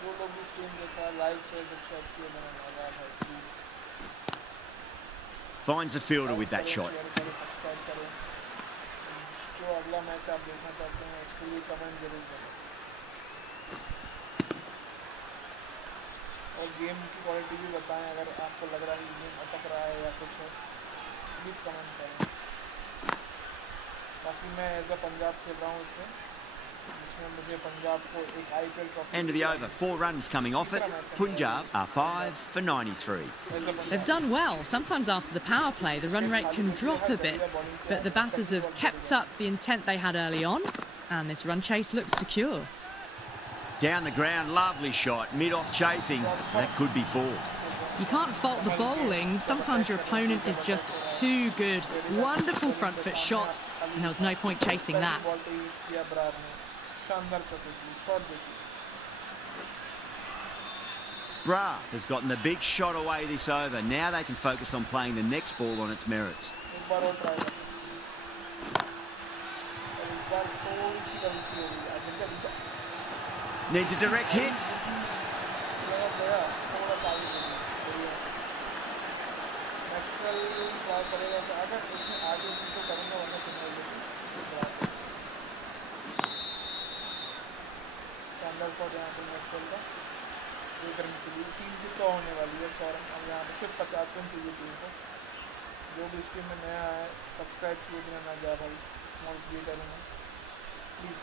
जो लोग भी स्ट्रीम देखा लाइक शेयर सब्सक्राइब किए मैंने मजा है please Finds the fielder with that shot. Subscribe करें जो अगला मैच आप देखना चाहते हैं उसके लिए कमेंट जरूर करें और गेम की क्वालिटी भी बताएं अगर आपको लग रहा है कि गेम अटक रहा है या कुछ है प्लीज़ कमेंट करें बाकी मैं एज अ पंजाब खेल रहा हूँ इसमें जिसमें मुझे पंजाब को एक IPL trophy End of the over, 4 runs coming off it. Punjab are 5 for 93. They've done well. Sometimes after the power play, the run rate can drop a bit, but the batters have kept up the intent they had early on, and this run chase looks secure. Down the ground, lovely shot. Mid-off chasing, that could be 4. You can't fault the bowling. Sometimes your opponent is just too good. Wonderful front foot shot, and there was no point chasing that. Bra has gotten the big shot away this over. Now they can focus on playing the next ball on its merits. Needs a direct hit. एक run के लिए team की 100 होने वाली है 100 run और यहाँ पे सिर्फ 50 रन चाहिए टीम को जो भी इस टीम में नया है सब्सक्राइब किए बिना ना गया भाई स्मॉल क्रिएटर हूँ please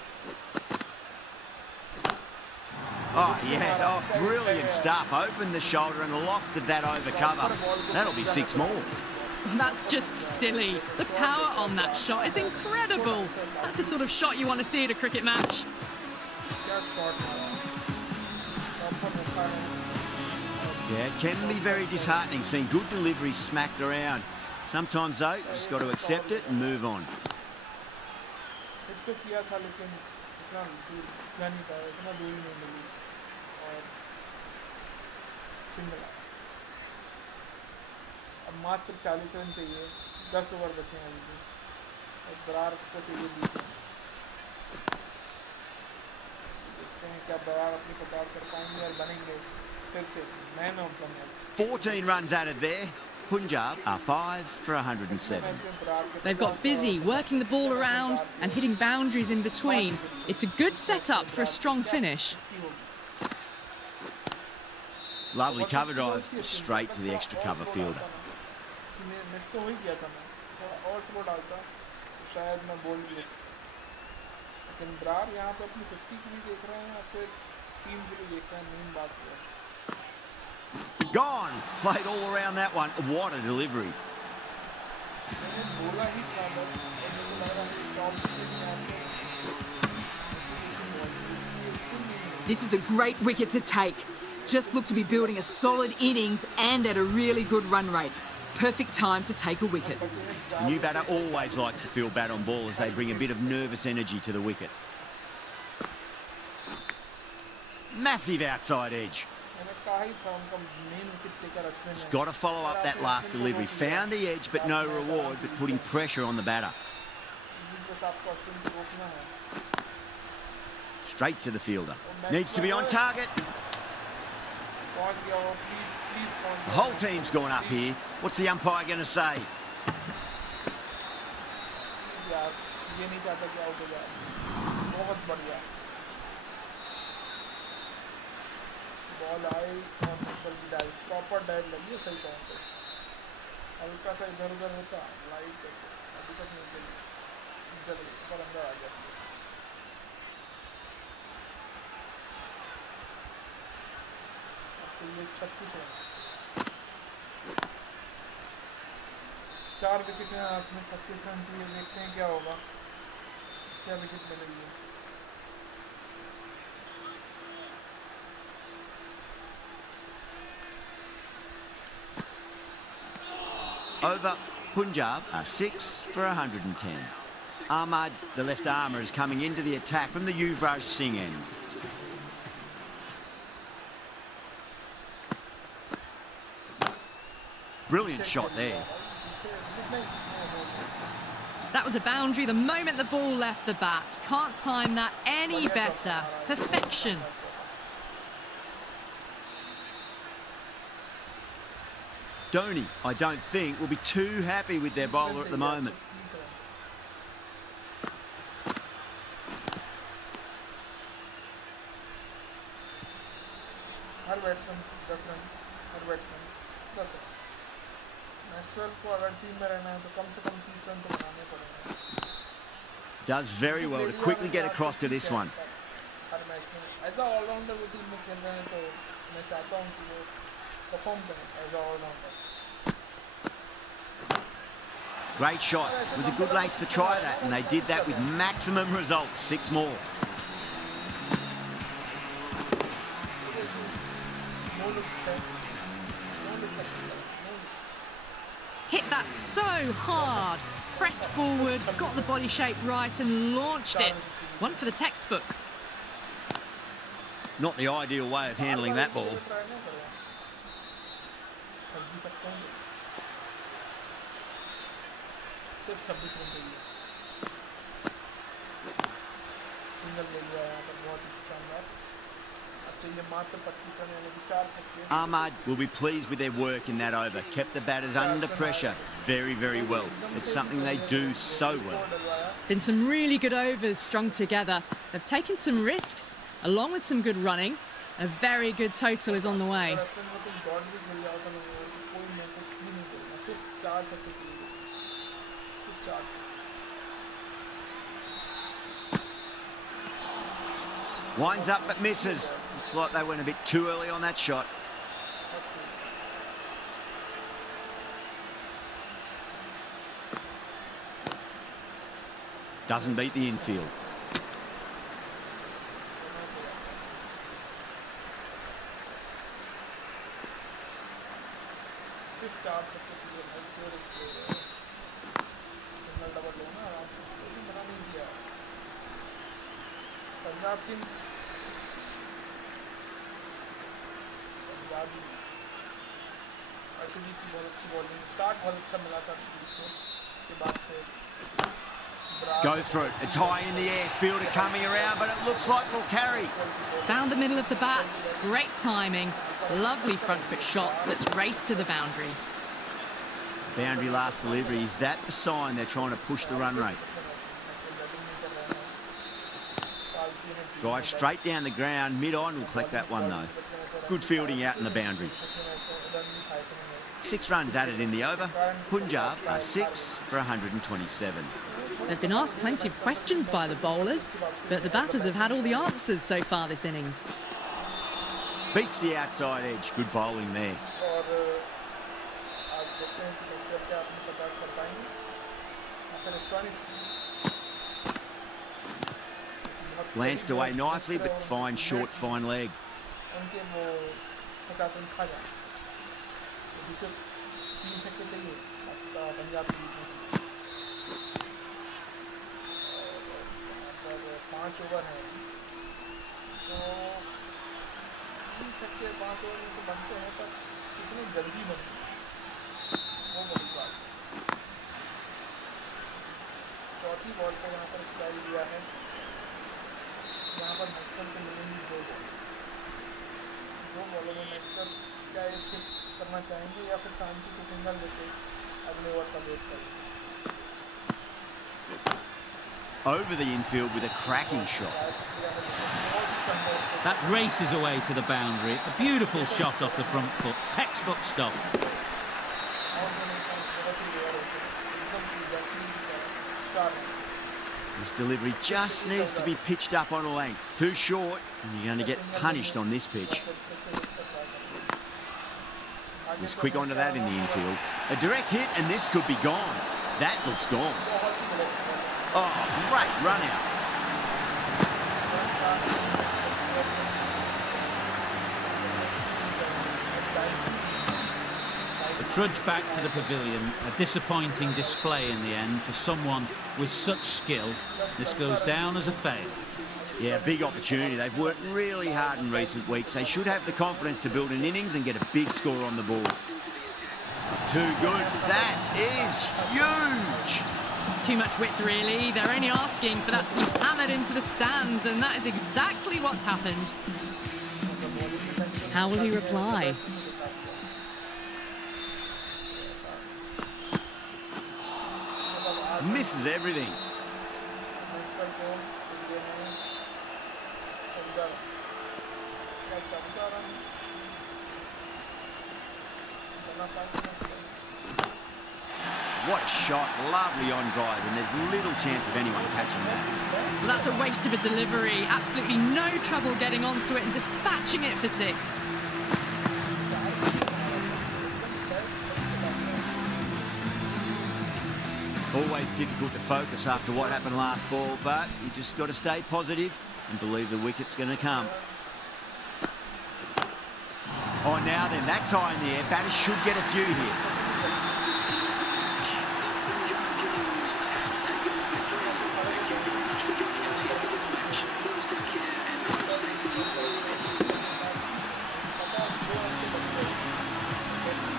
Oh, yes. Oh, brilliant stuff. Opened the shoulder and lofted that over cover. That'll be 6 more. That's just silly. The power on that shot is incredible. That's the sort of shot you want to see at a cricket match. Yeah, it can be very disheartening seeing good deliveries smacked around. Sometimes, though, you just got to accept it and move on. तो किया था लेकिन इतना दूर जा नहीं पाया इतना दूरी नहीं मिली और सिंगल अब मात्र 40 रन चाहिए 10 ओवर बचे हैं अभी भी और बरार को चाहिए 20 रन देखते हैं क्या बरार अपनी 50 कर पाएंगे और बनेंगे फिर से man of the match 14 runs added there. Punjab are 5 for 107. They've got busy working the ball around and hitting boundaries in between. It's a good setup for a strong finish. Lovely cover drive straight to the extra cover fielder. Miss तो हो ही गया था मैं थोड़ा और slow डालता तो शायद मैं बोल्ड भी ले सकता लेकिन बरार यहाँ पे अपनी 50 के लिए देख रहे हैं या फिर टीम के लिए देख रहे हैं मेन बात है Gone! Played all around that one. What a delivery. मैंने बोला ही था बस और मेरे को लग रहा है टॉप स्पिन या फिर This is a great wicket to take. Just look to be building a solid innings and at a really good run rate. Perfect time to take a wicket. New batter always likes to feel bat on ball as they bring a bit of nervous energy to the wicket. Massive outside edge. He's got to follow up that last delivery. Found the edge, but no reward, but putting pressure on the batter. Straight to the fielder. Needs to be on target. The whole team's gone up here. What's the umpire going to say? Ball आई और Mitchell की dive, proper dive लगी है सही time पे। हल्का सा इधर उधर होता लाइट अभी तक नहीं चली पर अंदर आ गया। तो ये 36 रन, 4 विकेट हैं हाथ में, 36 रन चाहिए। देखते हैं क्या होगा, क्या विकेट मिलेगी। Over, Punjab are 6 for 110. Ahmad, the left armour, is coming into the attack from the Shreyas Singh end. Brilliant shot there. That was a boundary the moment the ball left the bat. Can't time that any better. Perfection. Dhoni, I don't think, will be too happy with their bowler at the moment. Her batsman 10 run, her batsman 10 run. Maxwell को अगर team में रहना है तो कम से कम 30 run तो बनाने पड़ेंगे। Does very well to quickly get across to this one. Her match में एज अ ऑलराउंडर वो टीम में खेल रहे हैं तो मैं चाहता हूँ कि वो परफॉर्म करें as a allrounder. Great shot. It was a good length to try that, and they did that with maximum results. 6 more. Hit that so hard. Pressed forward, got the body shape right and launched it. One for the textbook. Not the ideal way of handling that ball. सिर्फ 26 run चाहिए, single ले लिया यहाँ पर, बहुत ही शानदार। अब चाहिए मात्र 25 रन यानी कि 4 छक्के। Ahmad will be pleased with their work in that over. Kept the batters under pressure very, very well. It's something they do so well. Been some really good overs strung together. They've taken some risks along with some good running. A very good total is on the way. Winds up but misses. Looks like they went a bit too early on that shot. Doesn't beat the infield. सिर्फ 4 छक्के चाहिए भाई, क्यों risk ले रहे हो? Single double लो ना आराम से, कोई भी मना नहीं किया। पंजाब किंग्स, पंजाबी अर्शदीप की बहुत अच्छी बॉलिंग, स्टार्ट बहुत अच्छा मिला था अर्शदीप से, उसके बाद फिर Goes through it. It's high in the air. Fielder coming around, but it looks like it'll carry. Found the middle of the bat. Great timing. Lovely front foot shots that's raced to the boundary. Boundary last delivery. Is that the sign they're trying to push the run rate? Drive straight down the ground. Mid-on will collect that one though. Good fielding out in the boundary. 6 runs added in the over. Punjab are 6 for 127. They've been asked plenty of questions by the bowlers, but the batters have had all the answers so far this innings. Beats the outside edge. Good bowling there. Glanced away nicely, but fine short, fine leg. पाँच over है तो 3 छक्के 5 over में तो बनते हैं, पर कितनी जल्दी बनते हैं वो बड़ी बात है। चौथी बॉल पे यहाँ पर स्ट्राइक दिया है, यहाँ पर मैक्सवेल को मिलेंगी 2 बॉलों में। मैक्सवेल क्या एक हिट करना चाहेंगे या फिर शांति से सिंगल लेके अगले ओवर का वेट करेंगे। Over the infield with a cracking shot. That races away to the boundary. A beautiful shot off the front foot. Textbook stuff. This delivery just needs to be pitched up on a length. Too short, and you're going to get punished on this pitch. Was quick onto that in the infield. A direct hit, and this could be gone. That looks gone. Oh, great run out. The trudge back to the pavilion. A disappointing display in the end for someone with such skill. This goes down as a fail. Yeah, big opportunity. They've worked really hard in recent weeks. They should have the confidence to build an innings and get a big score on the board. Too good. That is huge. Too much width, really. They're only asking for that to be hammered into the stands, and that is exactly what's happened. How will he reply? Misses everything. What a shot, lovely on drive, and there's little chance of anyone catching that. Well, that's a waste of a delivery. Absolutely no trouble getting onto it and dispatching it for 6. Always difficult to focus after what happened last ball, but you just got to stay positive and believe the wicket's going to come. Oh, now then, that's high in the air. Batters should get a few here.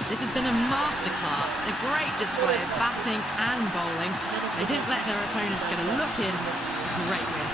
This has been a masterclass, a great display of batting and bowling. They didn't let their opponents get a look in. Great win.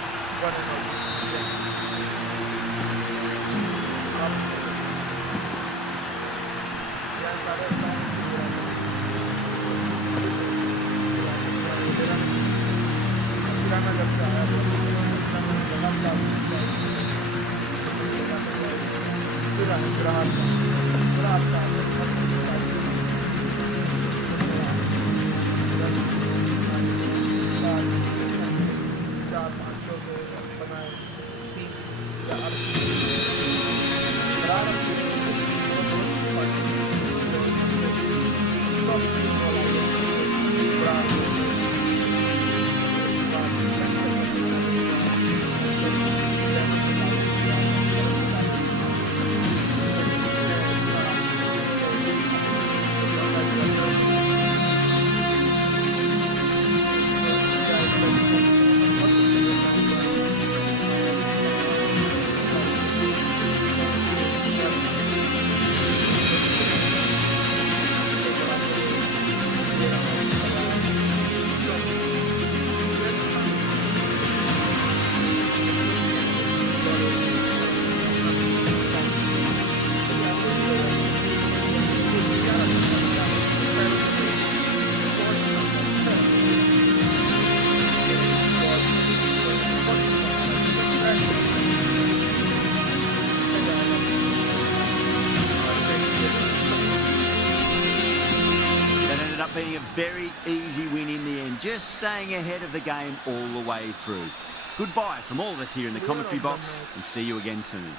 Being a very easy win in the end, just staying ahead of the game all the way through. Goodbye from all of us here in the commentary box, and see you again soon.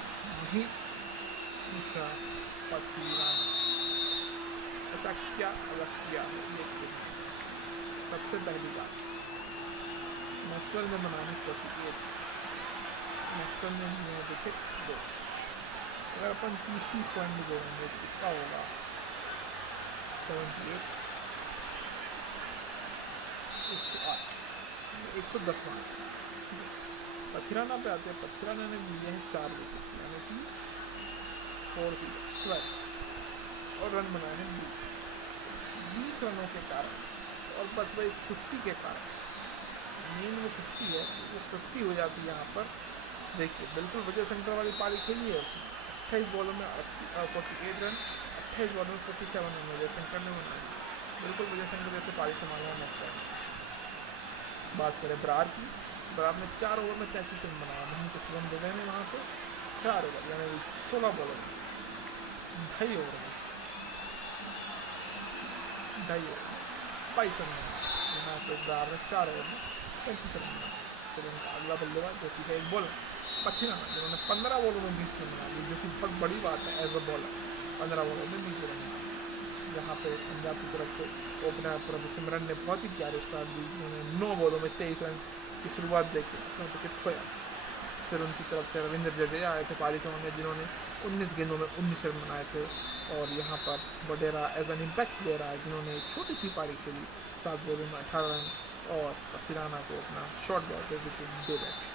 ऐसा क्या अलग किया है देखते हैं। सबसे पहली बात मैक्सवेल ने बनाने 48, मैक्सवेल ने लिए विकेट 2। अगर अपन 30 पॉइंट में जोड़ेंगे तो इसका होगा 78, 108, 110 मार्क। ठीक है, पथिराना पे आते हैं। पथिराना ने लिए हैं 4 विकेट, यानी कि 12 और रन बनाए हैं 20 रनों के कारण, और बस भाई 50 के कारण, मेन वो 50 है, वो 50 हो जाती है यहाँ पर। देखिए बिल्कुल विजय शंकर वाली पारी खेली है उसने। 28 बॉलों में 48 रन, 28 बॉलों में 47 रन विजय शंकर ने बनाए। बिल्कुल विजय शंकर जैसे पारी संभाला है मैच में। बात करें ब्रार की, बराबर ने 4 ओवर में 33 रन बनाया। महेंद्र सिंह रन दे रहे हैं वहाँ पे 4 ओवर यानी 16 बॉलों में 2.5 ओवर में 22 रन यहाँ पे बराबर 4 ओवर में 33 रन बनाया। फिर उनका अगला बल्लेबाज जो कि है एक बॉलर पथिराना, जिन्होंने 15 बॉलों में 20 रन बना लिए, जो कि बहुत बड़ी बात है एज अ बॉलर। 15 बॉलों में 20 रन बनाए। यहाँ पे पंजाब की तरफ से ओपनर प्रभु सिमरन ने बहुत ही प्यारे स्टार्ट दी। उन्होंने 9 बॉलों में 23 रन की शुरुआत देके अपना विकेट खोया। फिर उनकी तरफ से रविंद्र जडेजा आए थे पारी समय में, जिन्होंने 19 गेंदों में 19 रन बनाए थे। और यहाँ पर वडेरा एज एन इम्पैक्ट प्लेयर आए, जिन्होंने एक छोटी सी पारी खेली 7 बॉलों में 18 रन और पथिराना को अपना शॉर्ट बॉल पर विकेट दे बैठे।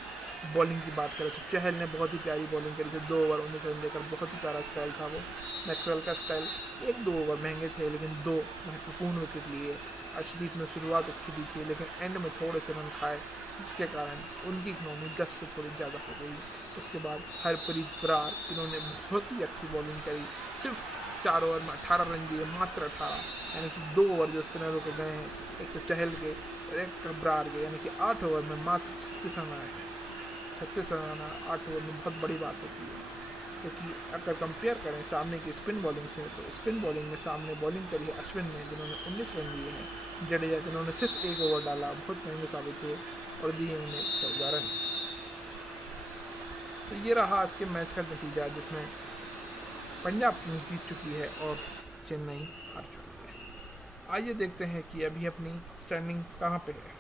बॉलिंग की बात करें तो चहल ने बहुत ही प्यारी बॉलिंग करी थी। 2 ओवर 19 रन देकर बहुत ही प्यारा स्पेल था वो। मैक्सवेल का स्पेल 1-2 ओवर महंगे थे, लेकिन 2 महत्वपूर्ण विकेट लिए। अर्शदीप ने शुरुआत अच्छी दी थी, लेकिन एंड में थोड़े से रन खाए, जिसके कारण उनकी इकनॉमी 10 से थोड़ी ज़्यादा हो गई। उसके बाद हरप्रीत बरार, जिन्होंने बहुत ही अच्छी बॉलिंग करी, सिर्फ 4 ओवर में 18 रन दिए, मात्र 18, यानी कि 2 ओवर जो स्पिनरों के गए हैं, एक तो चहल के और एक बरार के, यानी कि 8 ओवर में मात्र 36 रन आए हैं। 36 रन आना 8 ओवर में बहुत बड़ी बात होती है, क्योंकि अगर कंपेयर करें सामने की स्पिन बॉलिंग से, तो स्पिन बॉलिंग में सामने बॉलिंग करी है अश्विन ने, जिन्होंने 19 रन दिए हैं। जडेजा, जिन्होंने सिर्फ 1 ओवर डाला, बहुत महंगे साबित हुए और दिए उन्हें 14 रन। तो ये रहा आज के मैच का नतीजा, जिसमें पंजाब किंग्स जीत चुकी है और चेन्नई हार चुकी है। आइए देखते हैं कि अभी अपनी स्टैंडिंग कहाँ पे है,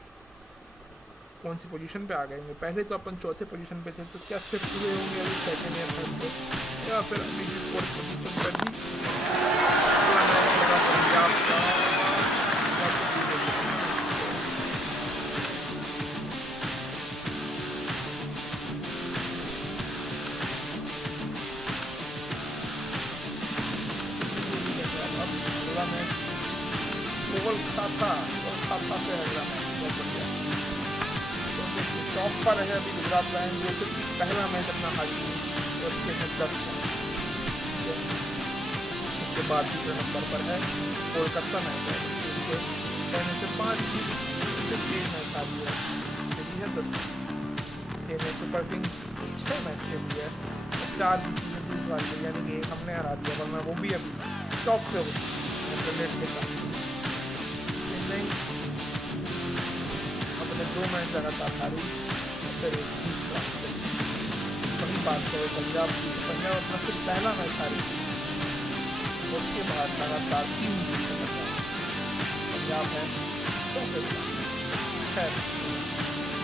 कौन सी पोजीशन पे आ गए होंगे। पहले तो अपन चौथे पोजीशन पे थे, तो क्या शिफ्ट हुए होंगे अभी सेकंड या थर्ड पे, या फिर अभी 4th पोजीशन पर भी पंजाब का। खाता से अगला मैच बहुत बढ़िया, टॉप पर है अभी गुजरात लायंस, जो सिर्फ पहला मैच अपना हारी है, उसके हैं 10 पॉइंट। उसके बाद दूसरे नंबर पर है कोलकाता नाइट राइडर्स, जिसके 6 में से 5 जीत, सिर्फ 3 मैच हारी है, इसके भी है 10 point. Chennai super Kings 6 match खेली है और 4 जीती है, दूसरा हारी है, यानी कि एक हमने हरा दिया, वरना वो भी अभी टॉप पे होती है रेट के साथ से। चेन्नई अपने 2 मैच लगातार हारी और फिर एक जीत प्राप्त करी। वही बात करें पंजाब की, पंजाब अपना सिर्फ पहला मैच हारी थी, उसके बाद लगातार 3 जीत लगातार पंजाब है 4थे स्थान। खैर,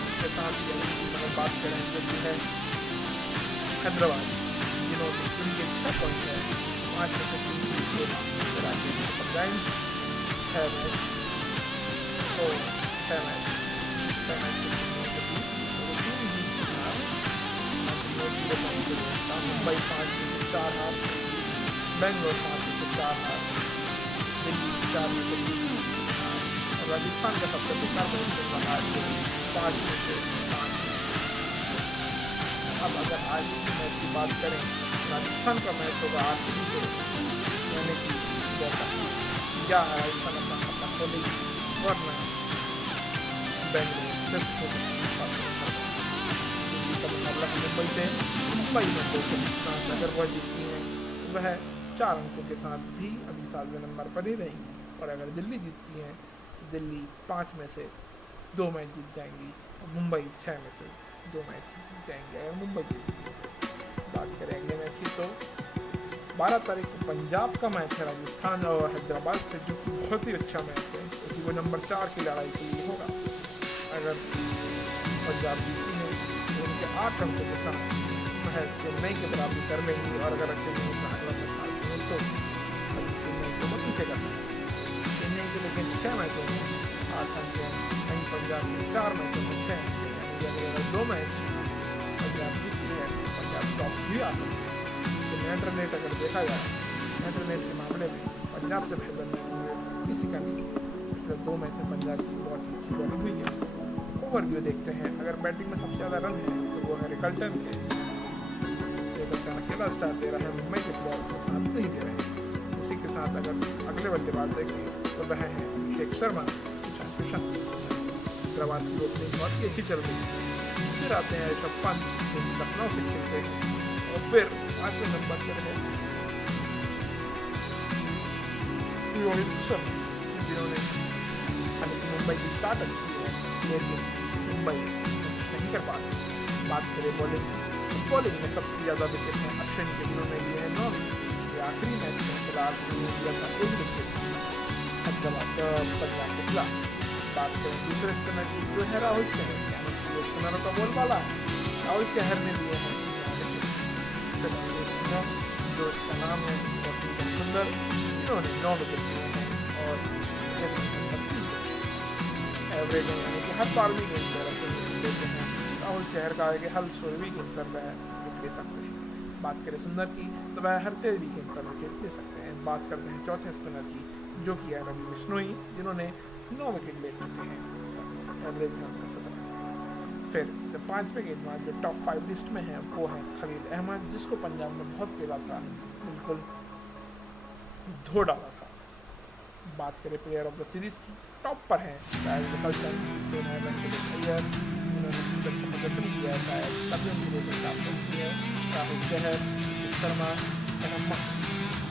इसके साथ ही अगर बात करें जो कि है हैदराबाद, जिन्होंने इनके 6 पॉइंट है, 5 में से 3 जीत के लाइन्स 6 मैच और 6 मैच मुंबई 5 में से 4 हार, बेंगलोर 5 में से 4 हार, दिल्ली 4 में से 3 और राजस्थान का सबसे बेकार मैच चल रहा है 5 में से 5। अब अगर आज की मैच की बात करें, राजस्थान का मैच होगा आरसीबी से, यानी कि जैसा क्या है राजस्थान अपना खाता खोलेगी, वरना बेंगलोर सिर्फ हो सकती है। दिल्ली का मुकाबला है मुंबई से, मुंबई में 2 के साथ अगर वह जीतती हैं तो वह 4 अंकों के साथ भी अभी 7वें नंबर पर ही रहेंगी, और अगर दिल्ली जीतती हैं तो दिल्ली 5 में से 2 मैच जीत जाएंगी और मुंबई 6 में से 2 मैच जीत जाएंगे अगर मुंबई जीतती है। बात करें अगले मैच की, तो 12 तारीख को पंजाब का मैच है राजस्थान और हैदराबाद से, जो कि बहुत ही अच्छा मैच है, क्योंकि वो नंबर 4 की लड़ाई के लिए होगा। अगर पंजाब जीतती है तो उनके 8 अंकों के साथ वह चेन्नई के बराबरी कर लेंगी, और अगर चेन्नई अपना अगला मैच हारती है तो चेन्नई को पीछे कर सकती है। चेन्नई के लेकिन 6 मैचों में 8 अंक हैं, कहीं पंजाब के 4 मैचों में 6 अंक हैं, यानी अगर 2 मैच पंजाब जीतती है तो पंजाब टॉप भी आ सकती है। तो नेट रन रेट अगर देखा जाए, नेट रन रेट के मामले में पंजाब से बेहतर नेट रन रेट किसी का नहीं है। पिछले 2 मैच में पंजाब की बहुत ही अच्छी बॉलिंग हुई है। ओवरव्यू देखते हैं, अगर बैटिंग में सबसे ज़्यादा रन है तो वो है रिकल्टन के, रिकल्टन अकेला स्टार्ट दे रहा है, मुंबई के प्लेयर्स के साथ नहीं दे रहे हैं। उसी के साथ अगर अगले बल्लेबाज देखें तो वह है अभिषेक शर्मा, ईशान किशन। हैदराबाद की ओपनिंग बहुत ही अच्छी चल रही है, फिर आते हैं ऋषभ पंत जो लखनऊ से खेलते हैं और फिर 8वें नंबर पर है रोहित शर्मा जिन्होंने हालांकि मुंबई की स्टार्ट अच्छी है लेकिन मुंबई नहीं कर पाते। बात करें बॉलिंग में सबसे ज़्यादा विकेट हैं अश्विन के जिन्होंने लिए हैं 9 विकेट। आखिरी मैच में फिलहाल उन्होंने लिया था 1 विकेट पंजाब के खिलाफ। बात करें दूसरे स्पिनर की जो है राहुल चहर, यानी कि स्पिनरों का बोलबाला है राहुल चहर ने लिए हैं जो इसका नाम है सुंदर, जिन्होंने 9 विकेट लिए हैं और एवरेज यानी कि हर 12वीं गेंद पर लेते हैं। राहुल चहर का है कि हर 16वीं गेंद पर वह विकेट ले सकते हैं। बात करें सुंदर की तो वह हर 13वीं गेंद पर विकेट ले सकते हैं। बात करते हैं चौथे स्पिनर की जो कि है रवि बिश्नोई, जिन्होंने 9 विकेट ले चुके हैं, एवरेज है उनका 17। फिर जो 5वें गेंदबाज जो टॉप 5 लिस्ट में है वो है खलील अहमद, जिसको पंजाब ने बहुत खेला था, बिल्कुल धो डाला था। बात करें प्लेयर ऑफ द सीरीज की टॉप पर है शायद जो है वेंकटेश अय्यर, जिन्होंने अच्छा प्रदर्शन किया है शायद तभी उनके हिसाब से है। राहुल चहर, शर्मा,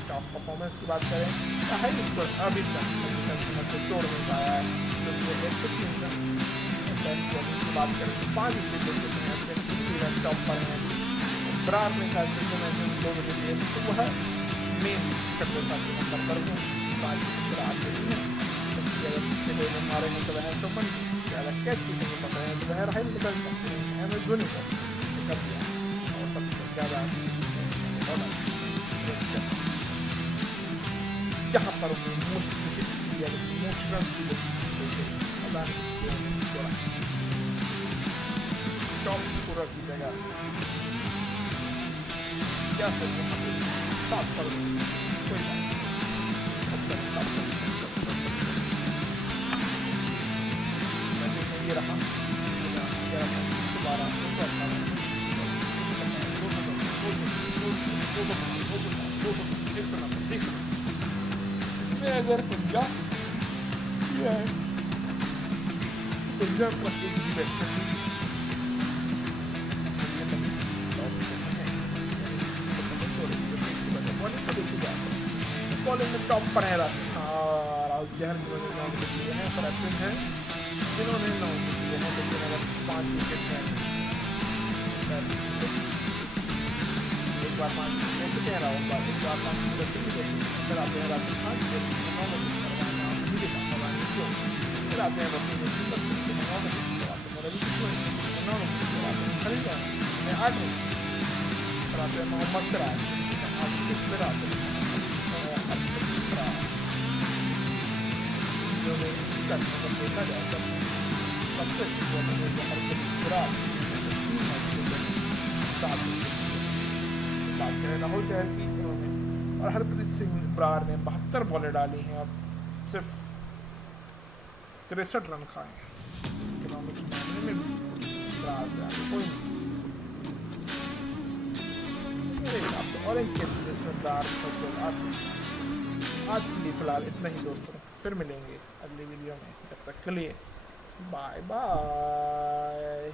टॉप परफॉर्मेंस की बात करें तो हाई स्कोर अभी तक को तोड़ नहीं पाया है, क्योंकि 103 रन टेस्ट बॉलिंग की बात करें तो 5 विकेट ले चुके हैं, टॉप पर हैं। ब्रार ने शायद 2 विकेट लिए तो वह मेन करने साथ नंबर पर हूँ। हमारे में तो वह शोभन ज़्यादा कैच किसी को पकड़े हैं तो वह राहुल निकल सकते हैं, एम एस धोनी को निकल दिया और सबसे ज़्यादा यहाँ पर मोस्ट विकेट किया, मोस्ट रन की टॉप स्कोरर की जगह क्या सकते हैं 7 पर कोई ये रहा इसमें अगर पंजाब का बॉलिंग में टॉप पर है राहुल चहर, जिन्होंने 9 विकेट लिए हैं, पर अश्विन है जिन्होंने 9 विकेट लिए हैं, लेकिन अगर 5 विकेट हैं एक बार 5 विकेट चुके हैं राहुल, एक बार 5 विकेट फिर आते हैं राजस्थान के 9 विकेट करवाना नहीं दे पाते क्यों, फिर आते हैं रवि बिश्नोई 9 विकेट करवाते हैं, रवि बिश्नोई 9 विकेट करवाते हैं, खरीद 8 विकेट कराते हैं, मोहम्मद सिराज 8 विकेट फिर आते हैं देखा जाए सबसे अच्छी बॉलिंग है हरप्रीत बात करें राहुल चहर की, इन्होंने और हरप्रीत सिंह ब्रार ने 72 बॉलें डाली हैं और सिर्फ 63 रन खाए हैं। इकोनॉमिक मामले में भी ब्रार से आगे कोई नहीं मेरे हिसाब से। ऑरेंज के लिस्ट में ब्रार आज के लिए फिलहाल इतना ही दोस्तों, फिर मिलेंगे अगली वीडियो में, तब तक के लिए बाय बाय।